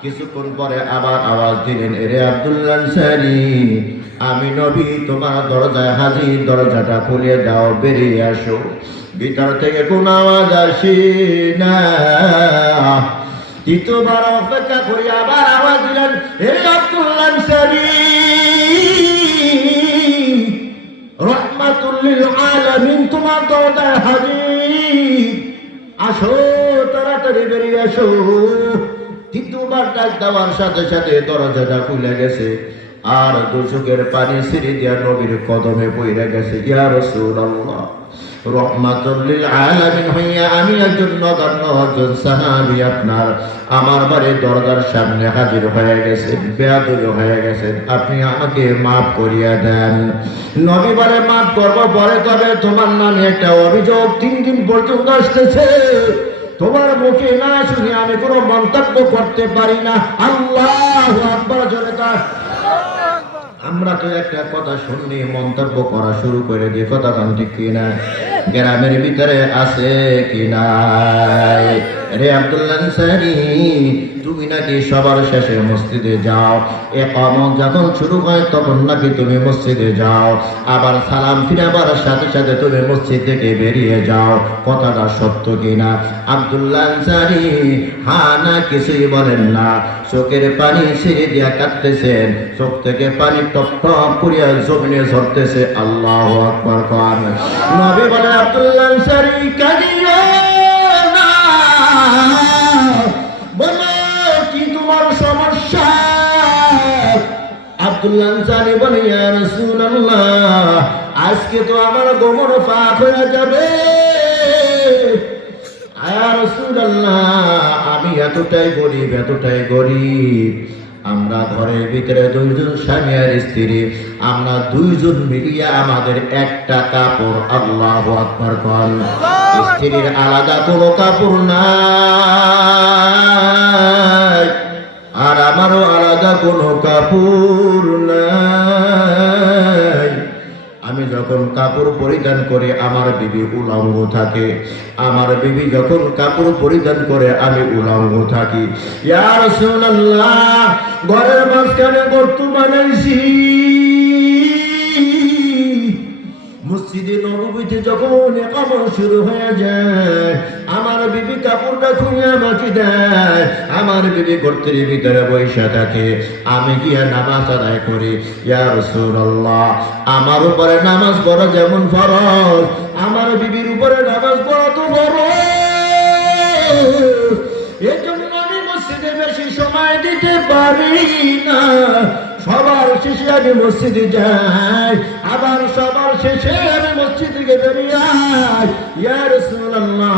কিছুক্ষণ পরে আবার আওয়াজ দিলেন, এরে আব্দুল্লাহ আনসারী, আমি নবী তোমার দরজায় হাজির, দরজাটা খুলে দাও, বেরিয়ে আসো। ভিতর থেকে কোনো আওয়াজ আসে না। তৃতীয়বার অপেক্ষা করে আবার আওয়াজ দিলেন, এরে আব্দুল্লাহ আনসারী, রাহমাতুল লিল আলামিন তোমার দরজায় হাজির, আসো, তাড়াতাড়ি বেরিয়ে আসো। তৃতীয়বার ডাক দেওয়ার সাথে সাথে দরজাটা খুলে গেছে, আর দুচোখের পানি ছিঁড়ে দিয়া নবীর কদমে পড়ে গেছে। ইয়া রাসূলুল্লাহ, রাহমাতুল লিল আলামিন হইয়া আমি একজন নগণ্য একজন সাহাবী আপনার আমার বাড়ির দরজার সামনে হাজির হয়ে গেছেন, বেয়াদবি হয়ে গেছেন, আপনি আমাকে মাফ করিয়া দেন। নবী বলে, মাফ করবো পরে, তবে তোমার নামে একটা অভিযোগ 3 দিন পর্যন্ত আসতেছে, তোমার মুখে না শুনে আমি কোনো মন্তব্য করতে পারি না। আল্লাহু আকবার জোরে কার। আমরা তো একটা কথা শুননি, মন্তব্য করা শুরু করে দিয়ে, কথা কান ঠিক কিনা? গ্রামের ভিতরে আছে কিনা? রে আব্দুল্লাহ আনসারী, তুমি নাকি সবার শেষে মসজিদে যাও, ইকামত যখন শুরু হয় তখন নাকি তুমি মসজিদে যাও, আবার সালাম ফিরাবার সাথে সাথে তুমি মসজিদ থেকে বেরিয়ে যাও, কথাটা সত্য কিনা? আব্দুল্লাহ আনসারী হ্যাঁ না কিছুই বলেন না, চোখের পানি ছেড়ে দিয়া কাঁদতেছেন, চোখ থেকে পানি টপ টপ করিয়া জমিনে ঝরতেছে। আল্লাহু আকবার কোন। নবী বলেন, আব্দুল্লাহ আনসারী কাঁদিও না, বলো কি তোমার সমস্যা? আব্দুল্লাহ আনসারী বলে, ইয়া রাসূলুল্লাহ, আজকে তো আমার গোমর পাক হয়ে যাবে। ইয়া রাসূলুল্লাহ, আমি এতটাই গরিব, আমরা ঘরের ভিতরে 2 জন স্বামী আর স্ত্রী, আমরা 2 জন মিলিয়ে আমাদের একটা কাপড়। আল্লাহু আকবার কোন। স্ত্রীর আলাদা কোনো কাপড় নাই, আর আমারও আলাদা কোনো কাপড় নাই। আমি যখন কাপড় পরিধান করে আমার বিবি উলঙ্গ থাকে, আমার বিবি যখন কাপড় পরিধান করে আমি উলঙ্গ থাকি। ইয়া রাসূলুল্লাহ, ঘরের মাঝখানে গর্ত বানাইছি, মসজিদে নববীতে যখন ইকামত শুরু হয়ে যায়, আমার বিবি কাপড়টা খুলে আমাকে দেয়, আমার বিবি গর্তের ভিতরে বসে থাকে, আমি গিয়ে নামাজ আদায় করি। ইয়া রাসূলুল্লাহ, আমার উপরে নামাজ পড়া যেমন ফরজ, আমার বিবির উপরে নামাজ পড়া তো ফরজ। এজন্য আমি মসজিদে বেশি সময় দিতে পারি না। সবার শেষে আমি মসজিদে যাই, আবার সবার শেষে আমি মসজিদ থেকে বেরিয়ে আসি। ইয়া রাসূলুল্লাহ,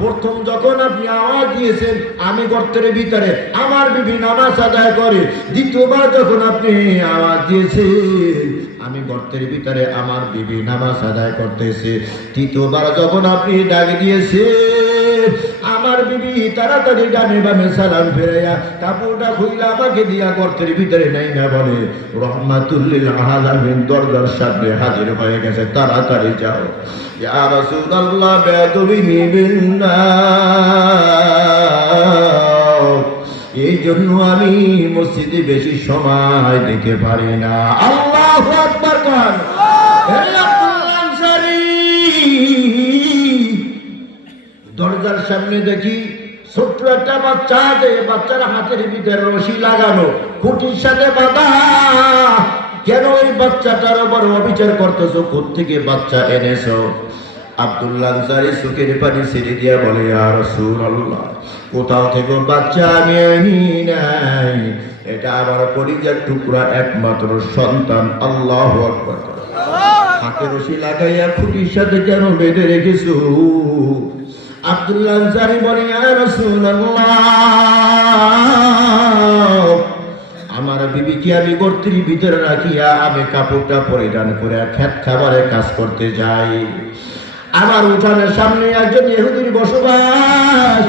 প্রথম যখন আপনি আওয়াজ দিয়েছেন আমি গর্তের ভিতরে, আমার বিবি নামাজ আদায় করে। দ্বিতীয়বার যখন আপনি আওয়াজ দিয়েছেন আমি গর্তের ভিতরে, আমার বিবি নামাজ আদায় করতেছে। তৃতীয়বার যখন আপনি ডাক দিয়েছেন আমার বিবি বিবি তাড়াতাড়ি ডানে বামে সালাম ফেরাইয়া কাপড়টা খুইলা আমাকে দিয়া গর্তের ভিতরে নাইমা বলে, রহমাতুল লিল আলামিন দরজার সামনে হাজির হয়ে গেছে, তাড়াতাড়ি যাও। ইয়া রাসূলুল্লাহ বেয়াদবি নিবেন না, এই জন্য আমি মসজিদে বেশি সময় দিতে পারি না। আল্লাহু আকবার কর। দরজার সামনে দেখি ছোট্ট একটা বাচ্চা, বাচ্চার হাতের ভিতরে রশি লাগানো, খুঁটির সাথে বাঁধা। কেন এই বাচ্চাটার উপর অবিচার করতেছো? কোত্থেকে বাচ্চা এনেছো? আব্দুল্লাহ আনসারী চোখের পানি ছেড়ে দিয়া বলে, ইয়া রাসূলুল্লাহ, কোথাও থেকে বাচ্চা আমি আনি নাই, এটা আমার পরিজার টুকরা একমাত্র সন্তান। আল্লাহু আকবার। হাতে রশি লাগাইয়া খুঁটির সাথে কেন বেঁধে রেখেছো? আব্দুল্লাহ আনসারী বলে, ইয়া রাসূলুল্লাহ, আমার বিবিকে আমি গর্তের ভিতরে রাখিয়া আমি কাপড়টা পরিধান করে খেত খাবারে কাজ করতে যাই। আমার উঠানের সামনে একজন ইহুদির বসবাস।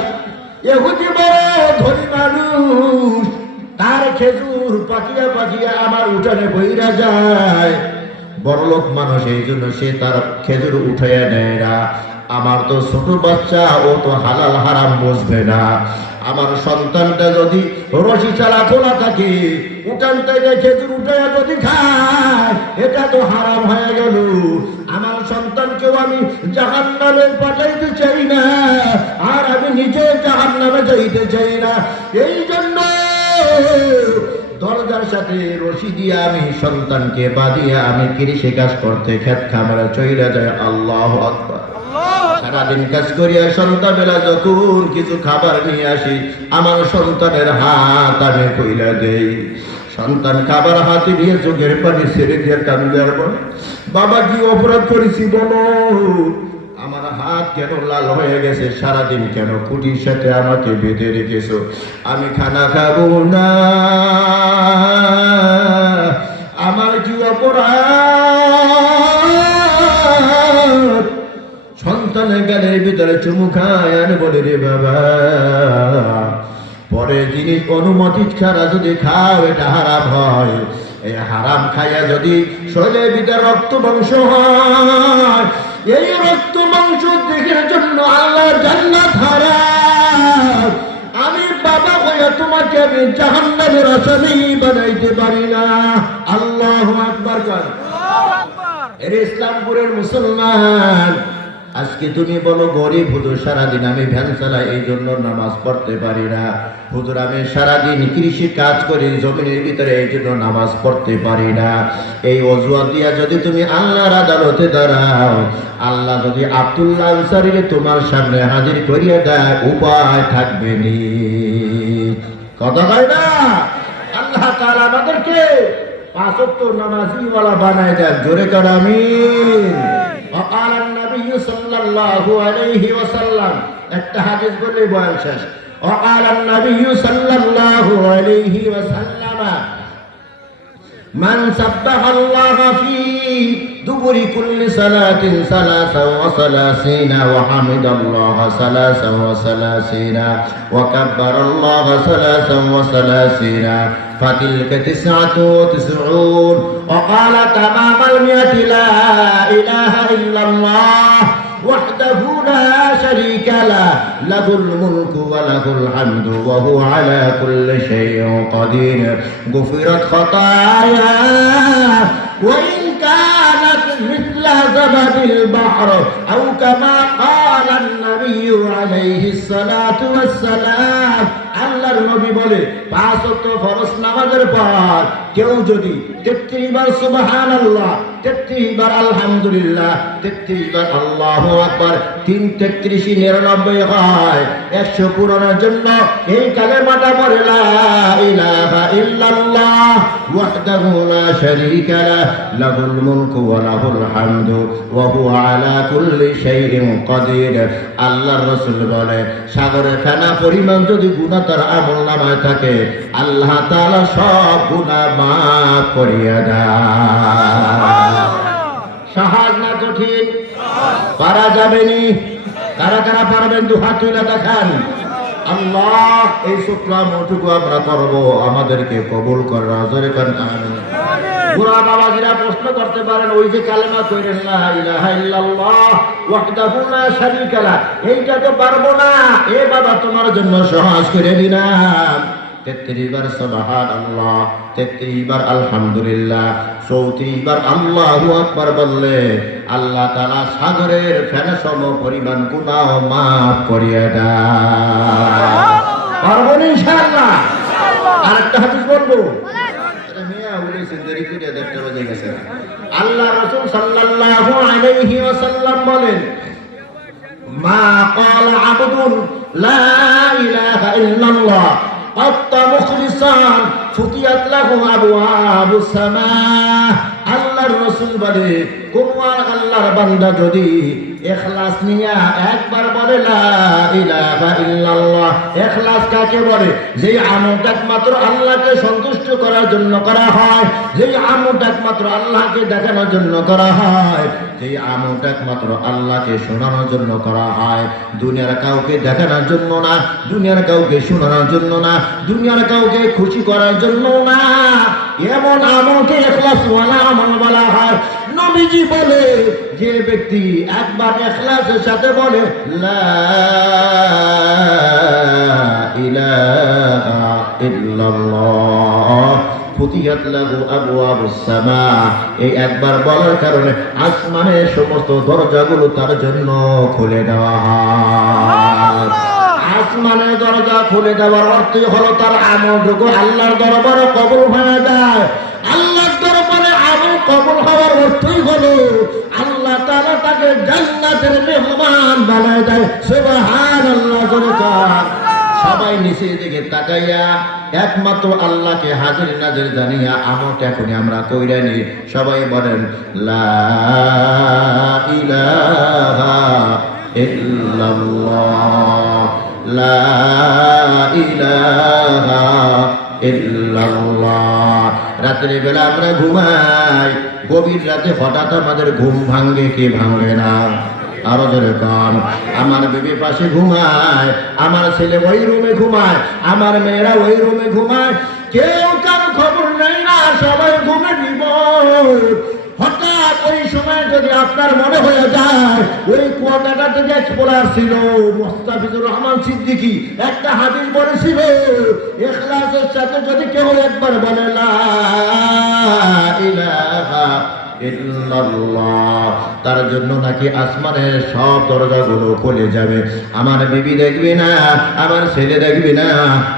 ইহুদি বড় ধনী মানুষ, তার খেজুর পাকিয়া পাকিয়া আমার উঠানে বইরা যায়। বড়লোক মানুষ, এই জন্য সে তার খেজুর উঠাইয়া নেয় না। আমার তো ছোট বাচ্চা, ও তো হালাল হারাম বুঝবে না। আমার সন্তানটা যদি রশি চালা খোলা থাকে, উঠানটায় খেজুর উঠাইয়া যদি খায়, এটা তো হারাম হয়ে গেল। আমার সন্তানকেও আমি জাহান্নামে পাঠাইতে চাই না, আর আমি নিজে জাহান্নামে যাইতে চাই না। এই জন্য দরজার সাথে রশি দিয়ে আমি সন্তানকে বাঁধিয়া আমি কৃষি কাজ করতে খেত খামারে চইলা যায়। আল্লাহু আকবার। সারাদিন কাজ করিয়া সন্ধ্যাবেলা যখন কিছু খাবার নিয়ে আসি, আমার সন্তানের হাত আমি কইলা দেই। সন্তান খাবার হাতে নিয়ে চোখের পানি ছেড়ে দিয়ে কান্দে আর বলে, বাবা কি অপরাধ করেছি বলো? আমার হাত কেন লাল হয়ে গেছে? সারাদিন কেন খুঁটির সাথে আমাকে বেঁধে রেখেছো? আমি খানা খাবো না, আমার কি অপরাধ? সন্তানের গালের ভিতরে চুমু খায় আর বলে, রে বাবা, পরে জিনিস অনুমতি ছাড়া যদি খাও এটা হারাম হয়। এই হারাম খাইয়া যদি শরীরের ভিতরে রক্ত মাংস হয়, এই রক্ত মাংস দেখার জন্য আল্লাহ জান্নাত হারাম। আমি বাবা হইয়া তোমাকে আমি জাহান্নামের আসামি বানাইতে পারি না। আল্লাহু আকবার কর। এর ইসলামপুরের মুসলমান, আজকে তুমি বলো গরিব হুজুর, সারাদিন আমি ভ্যান চালাই, এই জন্য নামাজ পড়তে পারি না। হুজুর আমি সারাদিন কৃষি কাজ করি জমিনের ভিতরে, এই জন্য নামাজ পড়তে পারি না। এই অজুহাত দিয়া যদি তুমি আল্লাহর আদালতে দাঁড়াও, আল্লাহ যদি আব্দুল্লাহ আনসারীকে তোমার সামনে হাজির করিয়া দেয়, উপায় থাকবে নি। কথা কয় না? আল্লাহ তাআলা আমাদেরকে পাঁচ ওয়াক্ত নামাজি ওয়ালা বানায় দেন। জোরে কর আমিন। وقال النبي صلى الله عليه وسلم, একটা হাদিস বলে বয়ান শেষ। وقال النبي صلى الله عليه وسلم, من سبح الله في دبر كل صلاة 33 وحمد الله 33 وكبر الله 33 فتلك 99. وقال تمام 100 لا إله إلا الله وحده لا شريك له له الملك وله الحمد وهو على كل شيء قدير غفرت خطايا وإن كانت مثل زبد البحر أو كما قال النبي عليه الصلاة والسلام. আল্লাহর নবী বলে, পাঁচ ওয়াক্ত ফরজ নামাজের পর কেউ যদি 33 বার সুবহানাল্লাহ, 33 বার আলহামদুলিল্লাহ, 33 বার আল্লাহু আকবার, 3 33 99 হয়, 100 পূরণের জন্য এই কালেমাটা পড়ে, লা ইলাহা ইল্লাল্লাহ ওয়াহদাহু লা শারীকা লাহু লাহুল মুলকু ওয়া লাহুল হামদু ওয়া হুয়া আলা কুল্লি শাইইন কাদির। আল্লাহর রাসূল বলে, সাগরের ফেনা পরিমাণ যদি গুনাহ তার আমলনামায় থাকে, আল্লাহ তাআলা সব গুনাহ মাফ করিয়া দেয়। সহজ না কঠিন? পারা যাবে নি? কারা কারা পারবেন? দু হাত তুলে দেখান। আল্লাহ এই ছোট্ট আমলটুকু আমরা করবো, আমাদেরকে কবুল করা জোরে কান আমিন। বুড়া বাবাজিরা প্রশ্ন করতে পারেন, ওই যে কালেমা কইরেন লা ইলাহা ইল্লাল্লাহ ওয়াহদাহু লা শারীকা লাহ, এইটা তো পারবো না। এ বাবা তোমার জন্য সহজ করে দিলাম, 33 বার সুবহানাল্লাহ, 33 বার আলহামদুলিল্লাহ, 34 বার আল্লাহু আকবার বললে আল্লাহ তাআলা সাগরের ফেনা সম পরিমাণ গুনাহ মাফ করিয়ে দেয়। পারবো না ইনশাআল্লাহ। আরেকটা হাদিস বলবো, আল্লাহ রাসূল সাল্লাল্লাহু আলাইহি ওয়াসাল্লাম বলেন, মা ক্বালা আবদুন লা ইলাহা ইল্লাল্লাহ আত্তা মুখলিসান ফুতিয়াত লাহু আবওয়াবুস সামাহ। আল্লাহর রাসূল বলে, কোন আল্লাহর বান্দা যদি ইখলাস নিয়া একবার বলে লা ইলাহা ইল্লাল্লাহ। ইখলাস কাকে বলে? যেই আমলটা একমাত্র আল্লাহকে সন্তুষ্ট করার জন্য করা হয়, যেই আমলটা একমাত্র আল্লাহকে দেখানোর জন্য করা হয়, যেই আমলটা একমাত্র আল্লাহকে শোনানোর জন্য করা হয়, দুনিয়ার কাউকে দেখানোর জন্য না, দুনিয়ার কাউকে শোনানোর জন্য না, দুনিয়ার কাউকে খুশি করার জন্য না, এমন আমলকে ইখলাসওয়ালা আমল বলা হয়। নবীজি বলে, যে ব্যক্তি একবার ইখলাসের সাথে বলে লা ইলাহা ইল্লাল্লাহ ফুতিয়াত লাহু আবওয়াবুস সামাহ, এই একবার বলার কারণে আসমানের সমস্ত দরজাগুলো তার জন্য খুলে দেওয়া হয়। আসমানের দরজা খুলে দেওয়ার অর্থ হলো তার আমলটুকু আল্লাহর দরবারে কবুল হয়ে যায়। আল্লাহর দরবারে আমল কবুল হওয়ার অর্থই হলো আল্লাহ তাআলা তাকে জান্নাতের মেহমান বানায় দেয়। সুবহানাল্লাহ। সবাই নিচের দিকে তাকাইয়া একমাত্র আল্লাহকে হাজির নাজির জানিয়া আমলটা এখনই আমরা কইরা নি। সবাই বলেন লা ইলাহা ইল্লাল্লাহ, লা ইলাহা ইল্লাল্লাহ। রাতের বেলা আমরা ঘুমাই, গভীর রাতে হঠাৎ আমাদের ঘুম ভাঙ্গে কি ভাঙে না? আরো জোরে কান। আমার বিবি পাশে ঘুমায়, আমার ছেলে ওই রুমে ঘুমায়, আমার মেয়েরা ওই রুমে ঘুমায়, কেউ কারো খবর নেই না, সবাই ঘুমে দিব। হঠাৎ ওই সময় যদি আপনার মনে হয়ে যায় ওই কুয়াকাটা থেকে এক্সপ্লোরার ছিল মোস্তাফিজুর রহমান সিদ্দিকী একটা হাদিস বলেছিল, ইখলাসের সাথে যদি কেউ একবার বলে লা ইলাহা ইল্লাল্লাহ, তার জন্য নাকি আসমানের সব দরজাগুলো খুলে যাবে। আমার বিবি দেখবে না, আমার ছেলে দেখবে না,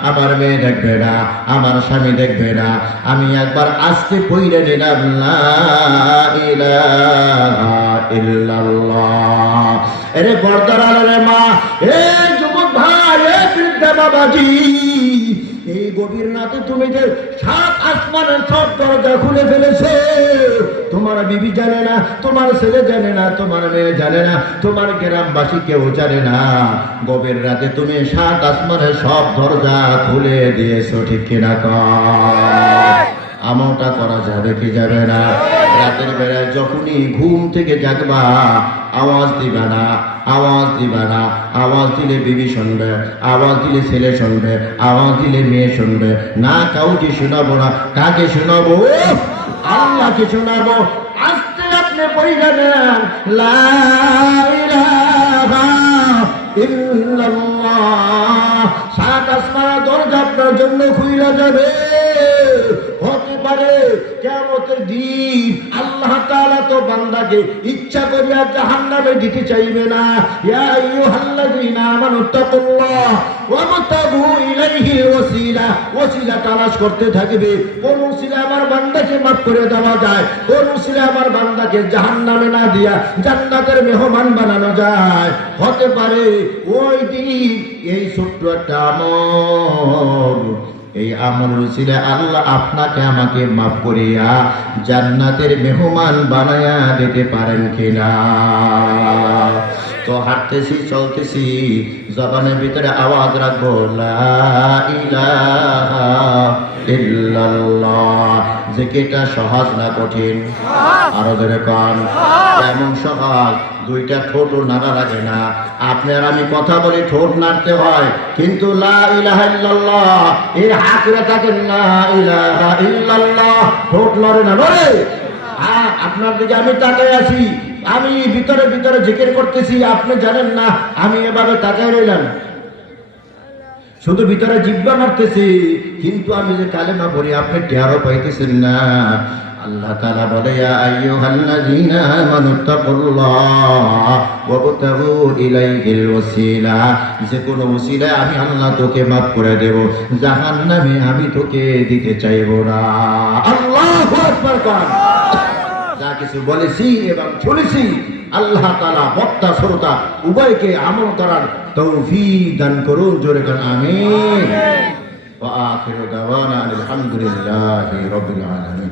আমার মেয়ে দেখবে না, আমার স্বামী দেখবে না। আমি একবার আস্তে পইরে নিলাম লা ইলাহা ইল্লাল্লাহ। এরে পর্দার আড়ালে মা, এ যুবক ভাই, এ বৃদ্ধা বাবাজি, এই গভীর রাতে তুমি যে 7 আসমানের সব দরজা খুলে ফেলেছে, তোমার বিবি জানে না, তোমার ছেলে জানে না, তোমার মেয়ে জানে না, তোমার গ্রামবাসী কেউ জানে না। গভীর রাতে তুমি 7 আসমানের সব দরজা খুলে দিয়েছো, ঠিক কিনা? আমলটা করা যাবে কি যাবে না? রাতের বেলায় যখনই ঘুম থেকে জাগবা, আওয়াজ দিবা না, আওয়াজ দিবা না। আওয়াজ দিলে বিবি শুনবে, আওয়াজ দিলে ছেলে শুনবে, আওয়াজ দিলে মেয়ে শুনবে না। কাউকে শোনাবো না। কাকে শোনাবো? আল্লাহকে শোনাবো। আস্তে আপনি পড়ে নেন লা ইলাহা ইল্লাল্লাহ। 7 আসমানের দরজা আপনার জন্য খুলে যাবে। হতে পারে কিয়ামতের দিন আল্লাহ তাআলা তো বান্দাকে ইচ্ছা করিয়া জাহান্নামে দিতে চাইবে না। ইয়া আইয়ুহাল্লাযীনা আমানু তাকুল্লাহ ওয়াবতাগু ইলাইহি ওয়াসিলা। ওসিলা তালাশ করতে থাকবে, কোন ওসিলা আমার বান্দাকে মাফ করে দেওয়া যায়, কোন ওসিলা আমার বান্দাকে জাহান্নামে না দিয়া জান্নাতের মেহমান বানানো যায়। হতে পারে ওই দিন এই ছোট্ট একটা আমল, এই আমল রসিলে আল্লাহ আপনাকে আমাকে মাফ করিয়া জান্নাতের মেহমান বানায়া দিতে পারেন কিনা? তো হাঁটতেছি, চলতেছি, জবানের ভিতরে আওয়াজ রাখবো লা ইলাহা ইল্লাল্লাহ। জিকিরটা সহজ না কঠিন? আরো ধরে কন। এমন সহজ, দুইটা ঠোঁটও নাড়া লাগে না। আপনার আমি কথা বলি, ঠোঁট নাড়তে হয়, কিন্তু লা ইলাহা ইল্লাল্লাহ এর হাকরে থাকেন, লা ইলাহা ইল্লাল্লাহ ঠোঁট নড়ে না, নড়ে। আপনার দিকে আমি তাকাই আছি, আমি ভিতরে ভিতরে জিকির করতেছি, আপনি জানেন না আমি এভাবে তাকাই রইলাম, শুধু ভিতরে জিহ্বা মারতেছি, কিন্তু আমি যে কালেমা পড়ি আপনি টেরও পাইতেছেন না। আল্লাহ তাআলা বলে, ইয়া আইয়ুহাল্লাযীনা আমানুত্তাকুল্লাহ ওয়াবতাগু ইলাইহিল ওয়াসিলা, যে কোনো ওসিলায় আমি আল্লাহ তোকে মাফ করে দেব, জাহান্নামে আমি তোকে দিতে চাইব না। আল্লাহু আকবার। যা কিছু বলেছি এবং শুনেছি আল্লাহ তাআলা বক্তা শ্রোতা উভয়কে আমল করার তৌফিক দান করুন। জোরে কান আমিন। ওয়া আখিরু দাওয়ানা আলহামদুলিল্লাহি রাব্বিল আলামিন।